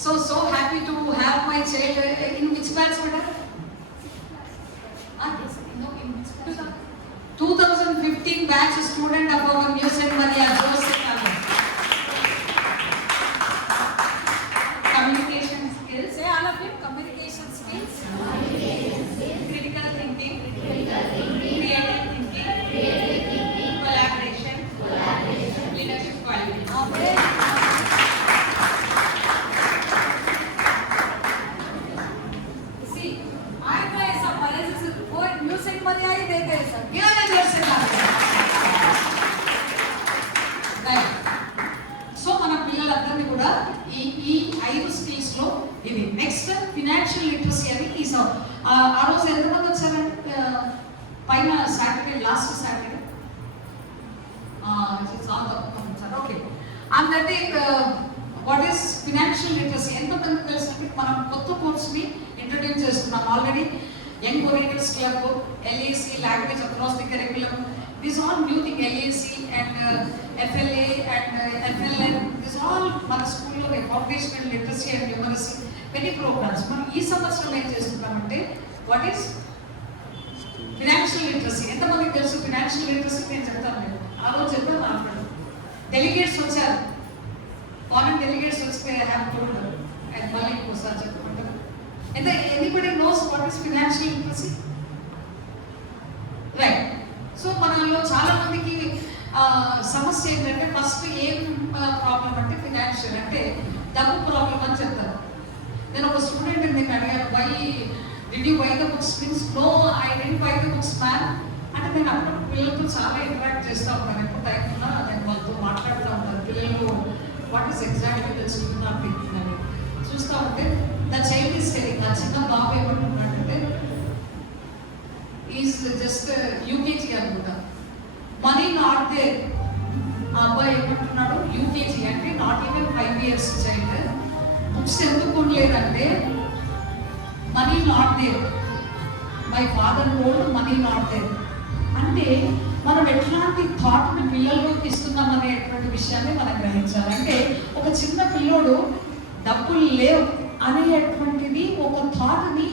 So happy to have my child in which batch, madam? No, in which batch? 2015 batch student of our New St. Maria Joseph. Communication skills. Say all of you. Communication skills. Critical thinking. Creative thinking. Collaboration. Leadership qualities. So మన పిల్లలందరినీ కూడా ఈ 5 స్కిల్స్ లో ఇది. Next financial literacy అని ఆ రోజు ఎంతమంది వచ్చారంటే పైన సాటర్డే, లాస్ట్ సాటర్డే ఓకే. అందుకంటే వాట్ ఈస్ ఫినాన్షియల్ లిటరసీ ఎంతమంది తెలుసు? మనం కొత్త కోర్స్ని ఇంట్రడ్యూస్ చేస్తున్నాం already. Young oriented club, LAC, language across the curriculum, this all new thing. LAC and FLA and FLN, this all మన స్కూల్లో foundational literacy and numeracy many programmes. మనం ఈ సంవత్సరం ఏం చేస్తున్నామంటే వాట్ ఈస్ ఫినాన్షియల్ లిటరసీ. ఎంతమందికి తెలుసు ఫినాన్షియల్ లిటరసీ? నేను చెప్తాను. నేను ఆ రోజు చెప్పాను. అక్కడ డెలిగేట్స్ వచ్చారు, ఫారెన్ డెలిగేట్స్ వస్తే హ్యావ్ టోల్డ్ అండ్ మళ్ళీ ఇంకోసారి చెప్పమంటారు. And anybody knows what is financial literacy? Right. So మనలో చాలా మందికి సమస్య ఏంటంటే ఫస్ట్ ఏం ప్రాబ్లం అంటే ఫినాన్షియల్ అంటే డబ్బు ప్రాబ్లం అని చెప్తారు. నేను ఒక స్టూడెంట్ మీకు అడిగాను, why did you buy the books? Means no, I didn't buy the books ma'am. అంటే నేను అప్పుడు పిల్లలతో చాలా ఇంటరాక్ట్ చేస్తూ ఉంటాను. ఎప్పుడు టైం ఉన్నా నేను వాళ్ళతో మాట్లాడుతూ ఉంటాను. పిల్లలు వాట్ ఈస్ ఎగ్జాక్ట్లీ తెలుసుకుంటున్నారు థింకింగ్ అని చూస్తూ ఉంటే ద చైల్డ్ ఈస్ టెలింగ్. నా చిన్న బాబు ఏమంటున్నాడంటే ఈజ్ జస్ట్ యూకేజీ అనుకుంటా, మనీ నాట్ దేర్. ఆ అబ్బాయి ఏమంటున్నాడు, యూకేజీ అంటే not even 5 years child, books ఎందుకు లేదంటే money not there, my father told money not there. అంటే మనం ఎట్లాంటి థాట్ని పిల్లల్లోకి ఇస్తున్నాం అనేటువంటి విషయాన్ని మనం గ్రహించాలి. అంటే ఒక చిన్న పిల్లోడు డబ్బులు లేవు అనేటువంటిది ఒక థాట్ని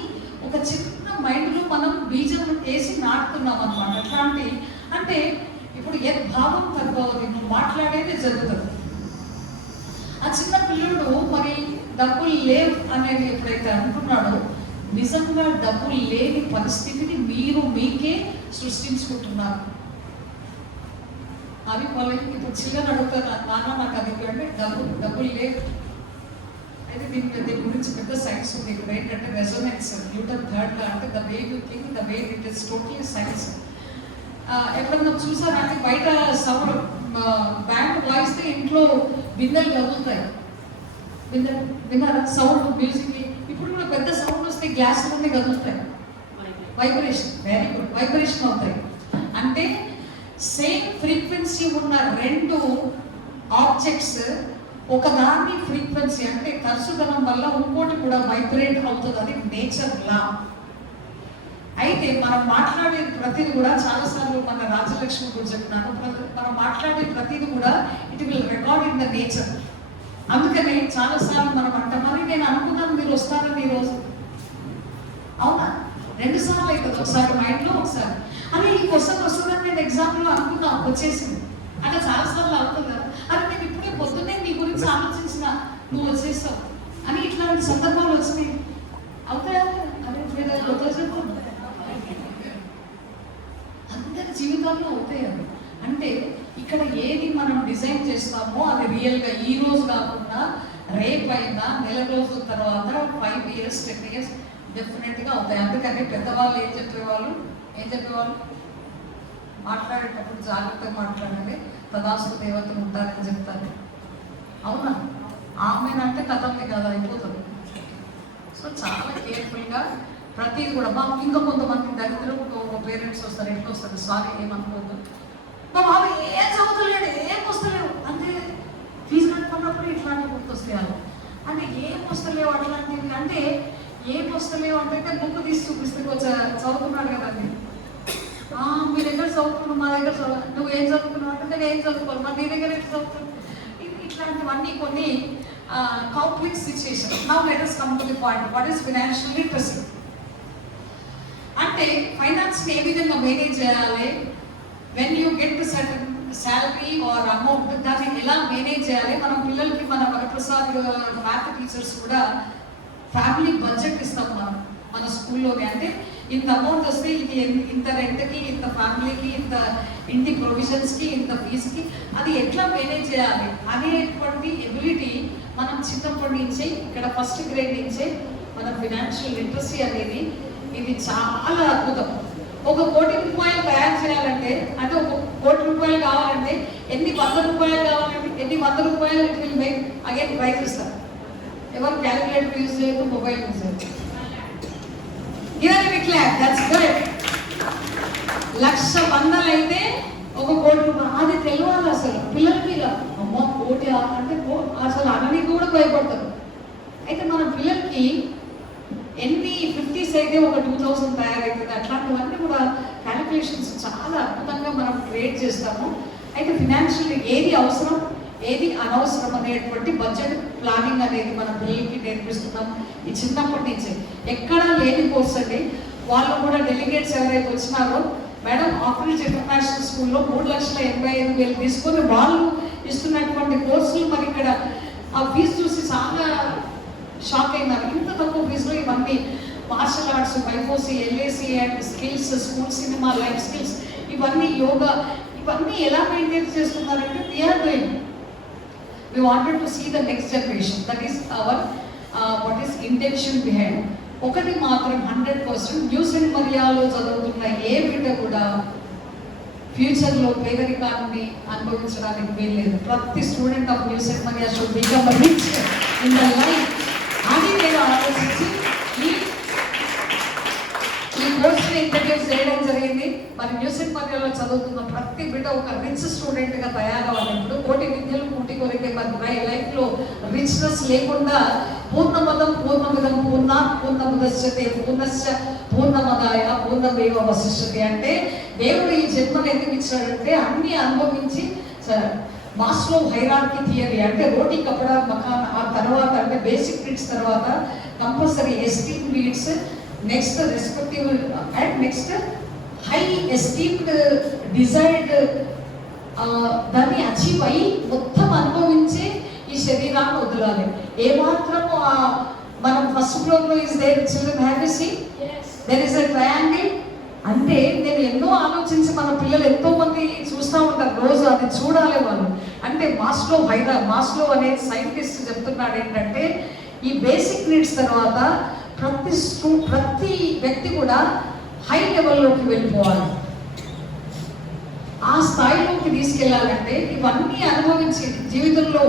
ఒక చిన్న మైండ్లో మనం బీజం వేసి నాటుతున్నాం అనమాట. అట్లాంటి అంటే ఇప్పుడు భావం తగ్గవది, నువ్వు మాట్లాడేది జరుగుతుంది. ఆ చిన్న పిల్లడు మరి డబ్బులు లేవు అనేది ఎప్పుడైతే అంటున్నాడో, నిజంగా డబ్బులు లేని పరిస్థితిని మీరు మీకే సృష్టించుకుంటున్నారు. అవి వాళ్ళకి ఇప్పుడు చిల్లర అడుగుతారు, నాన్న నాకు అది అంటే డబ్బులు లేవు. అయితే దీని గురించి పెద్ద సైన్స్ ఉంది. ఇక్కడ ఏంటంటే రెజొనెన్స్, న్యూటన్ థర్డ్ అంటే the way you think, the way it is totally science. ఎప్పుడన్నా చూసారంటే బయట సౌండ్ బ్యాండ్ వాయిస్తే ఇంట్లో బిందెలు కదులుతాయి. విన్నారా సౌండ్ మ్యూజిక్? ఇప్పుడు కూడా పెద్ద సౌండ్ వస్తే గ్లాసులన్నీ కదులుతాయి. వైబ్రేషన్, వెరీ గుడ్, వైబ్రేషన్ అవుతాయి. అంటే సేమ్ ఫ్రీక్వెన్సీ ఉన్న రెండు ఆబ్జెక్ట్స్ ఒకదాన్ని ఫ్రీక్వెన్సీ అంటే తరచుదనం వల్ల ఇంకోటి కూడా వైబ్రేట్ అవుతుంది. అది నేచర్ లా. అయితే మనం మాట్లాడే ప్రతిది కూడా చాలాసార్లు మన రాజలక్ష్మి గురించి చెప్పినాను, మనం మాట్లాడే ప్రతిది కూడా it will record in the nature. అందుకని చాలాసార్లు మనం అంటామని నేను అనుకున్నాను మీరు వస్తారని ఈరోజు. అవునా? 2 సార్లు అవుతుంది, ఒకసారి మైండ్లో, ఒకసారి అరే ఈ క్వశ్చన్ వస్తుందని నేను ఎగ్జామ్లో అనుకున్నా, వచ్చేసింది. అంటే చాలాసార్లు అవుతుంది కదా, అది నేను ఇప్పుడే పొద్దున్నే నీ గురించి ఆలోచించిన, నువ్వు వచ్చేస్తావు అని ఇట్లాంటి సందర్భాలు వచ్చినాయి. అవుతాయా? అదే చెప్పు, అందరి జీవితాల్లో అవుతాయి అవి. అంటే ఇక్కడ ఏది మనం డిజైన్ చేస్తామో అది రియల్గా ఈ రోజు కాకుండా రేపైనా, నెల రోజుల తర్వాత, 5 years 10 years డెఫినెట్గా అవుతాయి. అందుకని పెద్దవాళ్ళు ఏం చెప్పేవాళ్ళు మాట్లాడేటప్పుడు జాగ్రత్తగా మాట్లాడాలి, తదాస్తు దేవతలు ఉంటారని చెప్తారు. అవునా? ఆమెనంటే కథంది కదా, అయిపోతుంది. సో చాలా కేర్ఫుల్గా ప్రతిది కూడా ఇంకా కొంతమంది దరిద్రం పేరెంట్స్ వస్తారు, ఎట్లా వస్తారు, సారీ ఏమనుకోవద్దు, మా బాబు ఏం చదువుతలేడు, ఏం వస్తలేవు అంటే ఫీజు కట్టుకున్నప్పుడు ఇట్లాంటివి గుర్తొస్తాయి. అంటే ఏం వస్తలేవు అట్లాంటివి, అంటే ఏం వస్తలేవు అంటే బుక్ తీసి చూపిస్తే కొంచెం చదువుతున్నాడు కదా అది. మీ దగ్గర చదువుతున్నావు, మా దగ్గర నువ్వు ఏం చదువుతున్నావు అంటే నేను ఏం చదువుకోవాలి, మరి నీ దగ్గర ఎట్లా చదువుతున్నావు. ఇట్లాంటివన్నీ కొన్ని complex situation. Now let us come to the point, what is financial literacy? అంటే ఫైనాన్స్ని ఏ విధంగా మేనేజ్ చేయాలి, when you get certain salary are amount, దాన్ని ఎలా మేనేజ్ చేయాలి. మనం పిల్లలకి మన వరప్రసాద్ మ్యాథ్ టీచర్స్ కూడా ఫ్యామిలీ బడ్జెట్ ఇస్తాం మన స్కూల్లోనే. అంటే ఇంత అమౌంట్ వస్తే ఇది ఇంత రెంట్కి, ఇంత ఫ్యామిలీకి, ఇంత ఇంటి ప్రొవిజన్స్కి, ఇంత ఫీజుకి, అది ఎట్లా మేనేజ్ చేయాలి అనేటువంటి ఎబిలిటీ మనం చిన్నప్పటి నుంచే, ఇక్కడ ఫస్ట్ గ్రేడ్ నుంచే మన ఫినాన్షియల్ లిటరసీ అనేది ఇది చాలా అద్భుతం. 1 కోటి రూపాయలు తయారు చేయాలంటే, అంటే 1 కోటి రూపాయలు కావాలంటే ఎన్ని 100 రూపాయలు కావాలంటే, ఎన్ని 100 రూపాయలు it will make again price ఇస్తారు. ఎవరు క్యాలిక్యులేటర్ యూజ్ చేయదు, మొబైల్ యూజ్ చేయదు. That's good. 1,00,000 అయితే 1 కోటి రూపాయలు, అది తెలియాలి అసలు పిల్లలకి. అమ్మ కోటి అంటే అసలు అనడానికి కూడా భయపడతారు. అయితే మన పిల్లలకి ఎన్ని 50s అయితే 2,000 తయారవుతుంది. అట్లాంటివన్నీ కూడా క్యాలిక్యులేషన్స్ చాలా అద్భుతంగా మనం క్రియేట్ చేస్తాము. అయితే ఫినాన్షియల్ ఏది అవసరం, ఏది అనవసరం అనేటువంటి బడ్జెట్ ప్లానింగ్ అనేది మన పిల్లలకి నేర్పిస్తున్నాం ఈ చిన్నప్పటి నుంచే. ఎక్కడా లేని కోర్స్ అండి. వాళ్ళు కూడా డెలిగేట్స్ ఎవరైతే వచ్చినారో, మేడం ఆఫ్రిజ్ ఇంటర్నేషనల్ స్కూల్లో 3,85,000 తీసుకొని వాళ్ళు ఇస్తున్నటువంటి కోర్సులు మరి ఇక్కడ ఆ ఫీజు చూసి చాలా షాక్ అయినారు. ఇంత తక్కువ ఫీజులో ఇవన్నీ మార్షల్ ఆర్ట్స్, వైఫోసి, ఎల్ఏసి and skills, school cinema, life skills, ఇవన్నీ యోగా, ఇవన్నీ ఎలా మెయింటైన్ చేస్తున్నారంటే we are doing. We wanted to see the next generation. That is our what is intention behind. ఒకటి మాత్రం 100% న్యూ సెయింట్ మరియాలో చదువుతున్న ఏ బిడ్డ కూడా ఫ్యూచర్లో పేదరికాన్ని అనుభవించడానికి వీల్లేదు. ప్రతి student of new Saint Mariya should become rich in the life. అది నేను ఆలోచించి ఈ కోర్సుని ఇంట్రడ్యూస్ చేయడం జరిగింది. మరి న్యూ సెయింట్ మరియాలో చదువుతున్న ప్రతి బిడ్డ ఒక రిచ్ స్టూడెంట్గా తయారవ్వాలి. ఇప్పుడు కోటి విద్యలు కూటి కొరికే మరి లైఫ్లో రిచ్నెస్ లేకుండా పూర్ణమదం పూర్ణమిదం పూర్ణాత్ పూర్ణముదశ్యతే పూర్ణశ్చ పూర్ణమదాయ పూర్ణమేవ వశిష్యతే. అంటే దేవుడు ఈ జన్మను ఎందుకు ఇచ్చాడంటే అన్ని అనుభవించి మాస్లో హైరార్కీ థియరీ అంటే రోటీ కపడా మకాన్ ఆ తర్వాత అంటే బేసిక్ నీడ్స్ తర్వాత compulsory esteem needs, next respective and next high esteemed desired దాన్ని అచీవ్ అయ్యి మొత్తం అనుభవించి ఈ శరీరాన్ని వదలాలి. ఏమాత్రం మనం ఫస్ట్ ఫ్లోర్లో is there children have you seen there is a triangle అంటే నేను ఎన్నో ఆలోచించి మన పిల్లలు ఎంతో మంది చూస్తూ ఉంటారు రోజు, అది చూడాలి వాళ్ళు. అంటే మాస్లో అనే సైంటిస్ట్ చెప్తున్నాడు ఏంటంటే ఈ బేసిక్ నీడ్స్ తర్వాత ప్రతి వ్యక్తి కూడా హై లెవెల్లోకి వెళ్ళిపోవాలి. ఆ స్థాయిలోకి తీసుకెళ్ళాలంటే ఇవన్నీ అనుభవించి జీవితంలో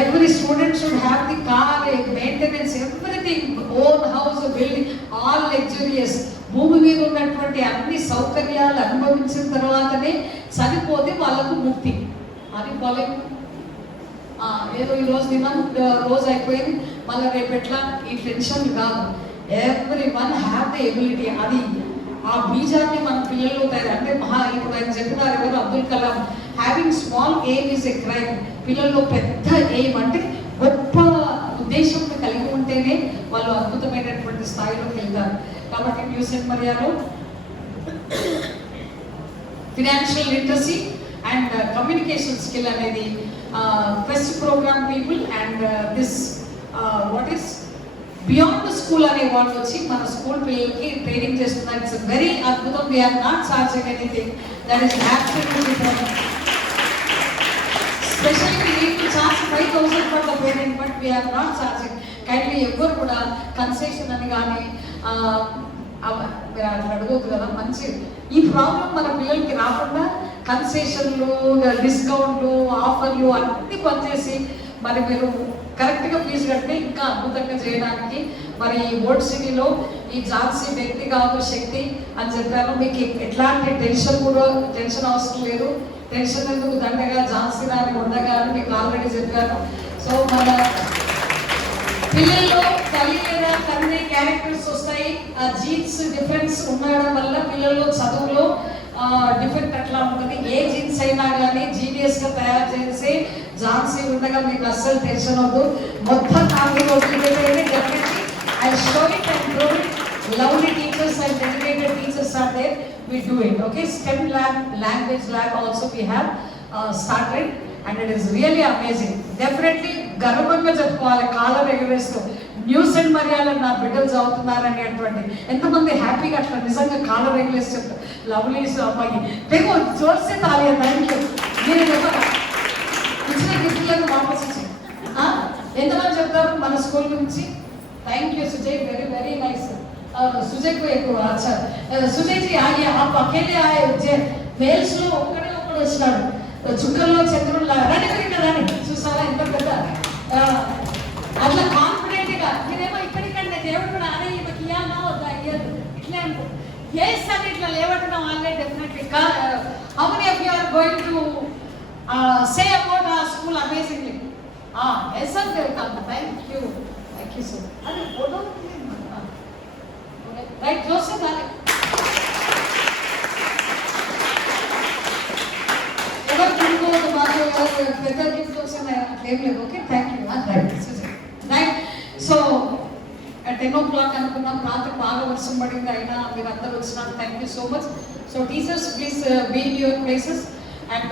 every student should have the car, maintenance, everything, own house, building, all luxurious. భూమి మీద ఉన్నటువంటి అన్ని సౌకర్యాలు అనుభవించిన తర్వాతనే చనిపోతే వాళ్ళకు ముక్తి. అది పోలేదు ఏదో ఈరోజు దినం రోజు అయిపోయింది మళ్ళీ రేపు ఎట్లా ఈ టెన్షన్ కాదు. Every one have the ability. అది ఆ బీజాన్ని మన పిల్లల్లో తయారు అంటే ఇప్పుడు ఆయన చెప్పినారు ఎవరు అబ్దుల్ Kalam, having small aim is a crime. పిల్లల్లో పెద్ద ఎయిమ్ అంటే గొప్ప ఉద్దేశం కలిగి ఉంటేనే వాళ్ళు అద్భుతమైనటువంటి స్థాయిలోకి వెళ్తారు. కాబట్టి న్యూ సెయింట్ మరియాలో financial literacy and communication skill అనేది first programme people and this what is beyond school అనే వాళ్ళు వచ్చి మన స్కూల్ పిల్లలకి ట్రైనింగ్ చేస్తున్నారు. ఇట్స్ వెరీ అద్భుతం. We are not charging anything, that is absolutely specially we need to charge 5,000 for the parent, but we are not charging. kindly ఎవ్వరు కూడా కన్సెషన్ అని కానీ అడగదు కదా. మంచి ఈ ప్రాబ్లం మన పిల్లలకి రాకుండా కన్సెషన్లు, డిస్కౌంట్లు, ఆఫర్లు అన్నీ పనిచేసి మరి మీరు కరెక్ట్గా ఫీజు కట్టి ఇంకా అద్భుతంగా చేయడానికి మరి ఓల్డ్ సిటీలో ఈ ఝాన్సీ వ్యక్తి కాదు శక్తి అని చెప్పారు. మీకు ఎట్లాంటి టెన్షన్ అవసరం లేదు. టెన్షన్ ఎందుకు, దండగా ఝాన్సీ రాని ఉండగా అని మీకు ఆల్రెడీ చెప్పాను. సో మన పిల్లల్లో తల్లి లేదా తండ్రి క్యారెక్టర్స్ వస్తాయి. ఆ జీన్స్ డిఫరెన్స్ ఉండడం వల్ల పిల్లల్లో చదువులో డిఫెక్ట్ అట్లా ఉంటుంది. ఏ జీన్స్ అయినా కానీ జీనియస్గా తయారు చేసి ఝాన్సీ ఉండగా మీకు అస్సలు టెన్షన్ వద్దు. మొత్తం నాకు వదిలిపెట్టేది definitely I show it and prove it. Lovely teachers and dedicated teachers are there. We do it. Okay, STEM lab, language lab also we have started and it is really amazing. Definitely గర్వంగా చెప్పుకోవాలి కాలర్ ఎగరేస్తూ new saint మరియాలో నా బిడ్డలు చదువుతున్నారు అనేటువంటి ఎంతమంది హ్యాపీగా అట్లా నిజంగా కాలర్ ఎగరేసి చెప్తారు. లవ్లీ అమ్మాయి తెగో జోర్సే తాలియా. Thank you. మీరు ఇచ్చిన గిఫ్ట్లను వాపస్ ఇచ్చి ఎంతమంది చెప్తారు మన స్కూల్ గురించి? Thank you Sujay, very very nice. Sujay को एक अच्छा सुजय जी आइए, आप अकेले आए उज्जैन वेल्स లో ఒక్కడే వచ్చాడు. చుక్కల్లో చంద్రుల్లా రండి రాని చూసావా ఎంత పెద్ద అట్లా కాన్ఫిడెంట్ గా నేనేమో ఇక్కడికంటే దేవుడు కూడా అరే ఈమెకి ఇయ్యాలా వద్దా ఇయ్యదు ఇట్లే అనుకో ఎస్ అని ఇట్లా లేవటం వాళ్ళే డెఫినెట్లీ. How many of you are going to say about ఆ school amazingly? Yes sir welcome. Thank you so అదే ఫోటో రైట్ జోసే దాని ఎవరు తిరుగుతుంది మాకు పెద్ద గిఫ్ట్ వచ్చిన ఏం లేదు. Okay thank you. Right so 10 o'clock అనుకున్నాం, రాత్రి బాగా వర్షం పడింది అయినా మీరు అందరూ వచ్చినారు. Thank you so much. So teachers please be in your places and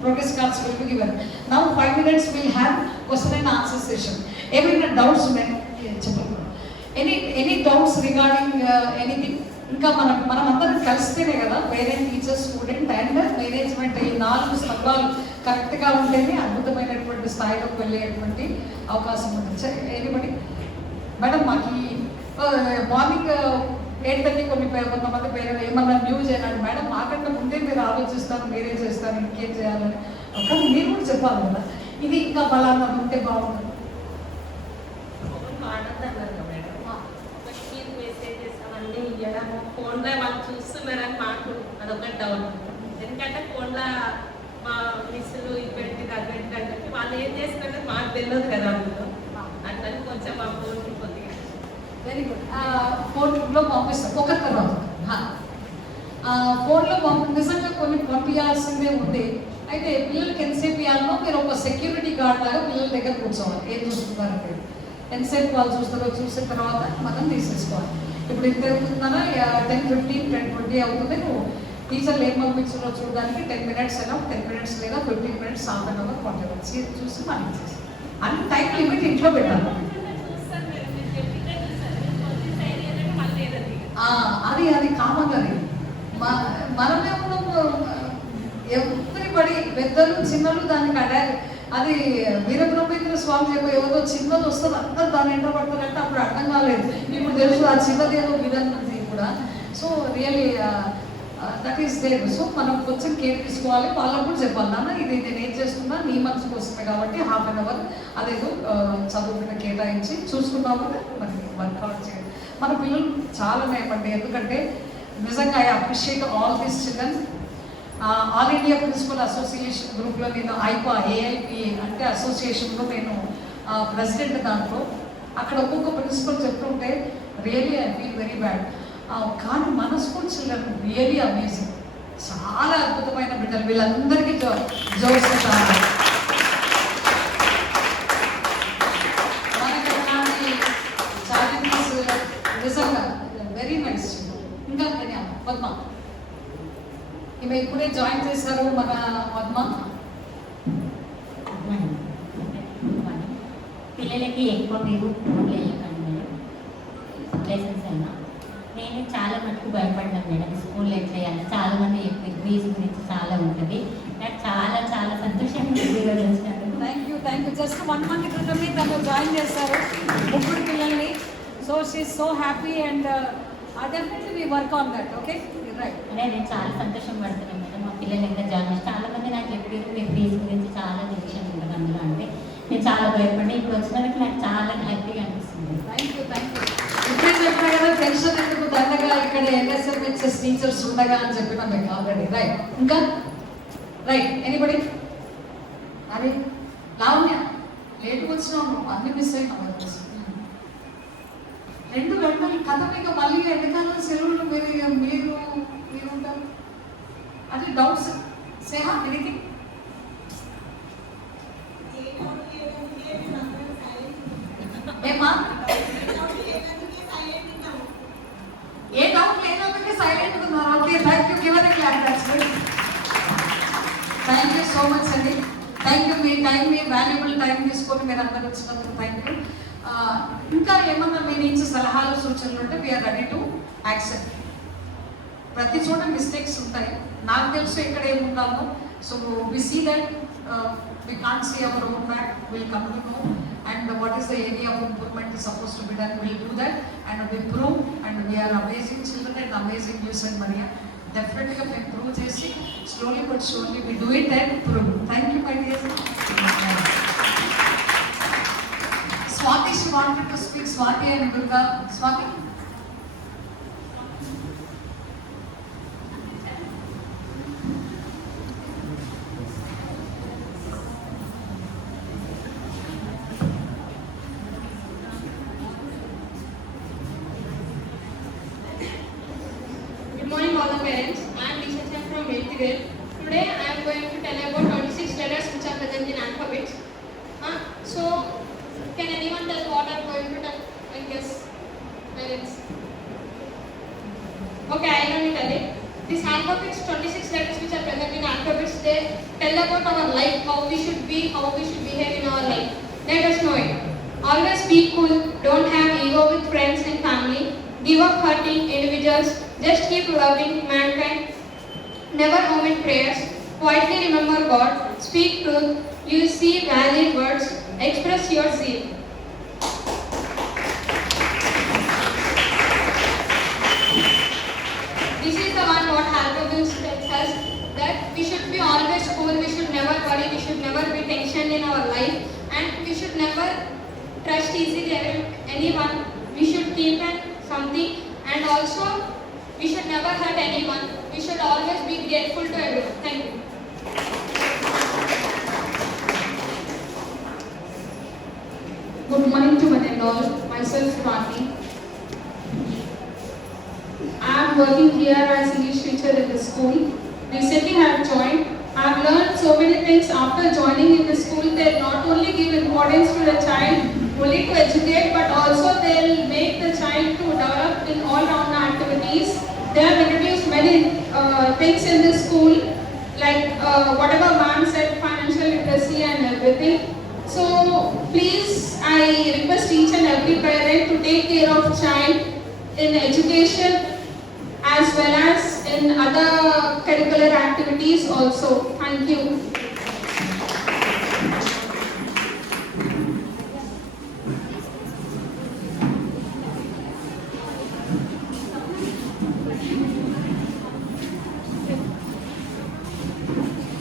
progress cards will be given. Now 5 minutes we'll have question and answer session. Any doubts ఉన్నాయి చెప్పండి. Any doubts regarding anything? ఇంకా మనం అందరం కలిస్తేనే కదా parent, teacher, student and management ఈ 4 స్తంభాలు కరెక్ట్గా ఉంటేనే అద్భుతమైనటువంటి స్థాయిలోకి వెళ్ళేటువంటి అవకాశం ఉంటుంది. ఎనీబడి మేడం మాకు మార్నింగ్ 8:30 కొంతమంది పేరెంట్ ఏమన్నా న్యూస్ అయినాడు మేడం మాకంటే ముందే మీరు ఆలోచిస్తారు, మీరే చేస్తారు, ఇంకేం చేయాలని. కానీ మీరు కూడా చెప్పాలి కదా ఇది ఇంకా బలాన్ని ఉంటే బాగుంటుంది. ఫోన్లో వాళ్ళు చూస్తున్నారని మాకు అదొక డౌట్. ఎందుకంటే ఫోన్లో మా మిస్సులు ఇది పెట్టి అది పెట్టి అని చెప్పి వాళ్ళు ఏం చేస్తున్నారో మాకు తెలియదు కదా అందులో. అట్లని కొంచెం మా ఫోన్ కొద్దిగా వెరీ గుడ్. ఫోన్లో పంపిస్తాం ఒక తర్వాత ఫోన్లో నిజంగా కొన్ని పంపించాల్సిందే ఉంది. అయితే పిల్లలకి ఎంతసేపు ఇవ్వాలో మీరు ఒక సెక్యూరిటీ గార్డ్ లాగా పిల్లల దగ్గర కూర్చోవాలి, ఏం చూస్తున్నారు అంటే ఎంతసేపు వాళ్ళు చూస్తారో చూసిన తర్వాత మనం తీసేసుకోవాలి. ఇప్పుడు ఇంత అవుతుందన్నా 10:15, 10:20 అవుతుంది. నువ్వు టీచర్లు ఏం పంపించారో చూడడానికి 10 minutes అయినా 10 minutes లేదా 15 minutes, half an hour, 40 minutes చూసి మనం ఇచ్చేసి అన్ని టైం లిమిట్ ఇంట్లో పెట్టాలి. అది కామన్. అది మనమే ఎవరిబడి పెద్దలు చిన్నలు దానికి అటాక్. అది వీరబ్రహ్మేంద్ర స్వామి చెప్పే ఎవరో చిన్నది వస్తుంది అందరూ దాన్ని ఎంట పడతారంటే అప్పుడు అర్థం కాలేదు. ఇప్పుడు తెలుసు ఆ చిన్నది ఏదో విధంగా కూడా. So really that is there. So మనం కొంచెం కేర్ తీసుకోవాలి. వాళ్ళకు కూడా చెప్పాలి, నాన్న ఇది నేను ఏం చేస్తున్నా నీ మనసుకు వస్తుంది కాబట్టి హాఫ్ అన్ అవర్ అదేదో చదువుకున్న కేటాయించి చూసుకున్నాము మరి వర్కౌట్ చేయాలి. మన పిల్లలు చాలా నేపండి. ఎందుకంటే నిజంగా I appreciate all these children. All India principal association గ్రూప్లో నేను ఐపా ఏఐపి అంటే అసోసియేషన్లో నేను ప్రెసిడెంట్. దాంట్లో అక్కడ ఒక్కొక్క ప్రిన్సిపల్ చెప్తుంటే really I feel very bad. కానీ మన స్కూల్ చిల్డ్రన్ రియలీ అమేజింగ్, చాలా అద్భుతమైన బిడ్డలు. వీళ్ళందరికీ జోస్ మనకి ఛాలెంజెస్ నిజంగా వెరీ నైస్. ఇంకా పద్మ ఈమె ఇప్పుడే జాయిన్ చేశారు మన పద్మ. పిల్లలకి ఎక్కువ మీరు ఫోన్లు వెళ్ళకండి మేడం, లెసన్స్ అయినా. నేను చాలా మటుకు భయపడ్డాను మేడం స్కూల్లో ఎట్లా వేయాలి. చాలా మంది చెప్పారు ఫీజు గురించి చాలా ఉంటుంది. నాకు చాలా చాలా సంతోషంగా ఈరోజు వచ్చినందుకు. Thank you. జస్ట్ 1 month క్రితమే తను జాయిన్ చేశారు 3 పిల్లల్ని. So she's so happy and definitely we work on that. Okay right. అదే నేను చాలా సంతోషం పడుతున్నాను మేడం. మా పిల్లలు ఎంత జాయిన్ చేసి చాలా మంది నాకు చెప్పారు మీ ఫీజు గురించి చాలా టెన్షన్ ఉంటుంది అందులో అంటే నేను చాలా భయపడి ఇప్పుడు వచ్చినందుకు నాకు చాలా హ్యాపీగా అనిపిస్తుంది. Thank you. ఇప్పుడే చెప్పినా కదా టెన్షన్ ఎందుకు దండగా ఇక్కడ NSMHS టీచర్స్ ఉండగా అని చెప్పినా మీకు ఆల్రెడీ. రైట్. ఇంకా రైట్ ఎనీబడి? అరే లావణ్య లేట్గా వచ్చినాము, అన్ని మిస్ అయినాము. 2 గంటలు కథ మీకు మళ్ళీ ఎండకాలం సెలవులు మీరు ఉంటారు. అది డౌట్స్ సేహా ఎనీథింగ్? ఏమా ఏ డౌట్ లేనందుకే సైలెంట్ ఉన్నారు. Okay thank you. Give a clap. Thank you so much అండి. Thank you. మీ టైం, మీ వాల్యుబుల్ టైం తీసుకొని మీరు అందరూ వచ్చినందుకు థ్యాంక్ యూ. ఇంకా ఏమన్నా మీ నుంచి సలహాలు సూచనలు ఉంటే వీఆర్ రెడీ టు యాక్సెప్ట్. ప్రతి చోట మిస్టేక్స్ ఉంటాయి, నాకు తెలుసు ఎక్కడ ఏముంటామో. So we see that we can't see our own back, we'll come to know and what is the area of improvement is supposed to be done. We'll do that and we improve and we are amazing children and amazing you and Maria. Definitely we improve chesi slowly but surely we do it and improve. Thank you my dear. Swati, she wanted to speak. Swati and Durga. Swati. Today I am going to tell about 26 letters which are present in alphabets. So can anyone tell what I am going to tell? I guess parents. Okay, I will tell it. These alphabets, 26 letters which are present in alphabets, they tell about our life, how we should be, how we should behave in our life. Let us know it. Always be cool, don't have ego with friends and family, give up hurting individuals, just keep loving mankind. Never omit prayers, quietly remember God, speak truth, use valid words, express your zeal. This is the one what alphabets tells us, that we should be always cool, we should never worry, we should never be tensioned in our life, and we should never trust easily anyone. We should keep something, and also we should never hurt anyone. We should always be grateful to everyone. Thank you. Good morning to one and all. Myself Swati. I am working here as English teacher in the school. Recently I have joined. I've learned so many things after joining in the school. They not only give importance to the child only to educate, but also they'll make the child to develop in all round activities. They have introduced many things in the school, like whatever ma'am said, financial literacy and everything. So please, I request each and every parent to take care of child in education as well as in other curricular activities also. Thank you.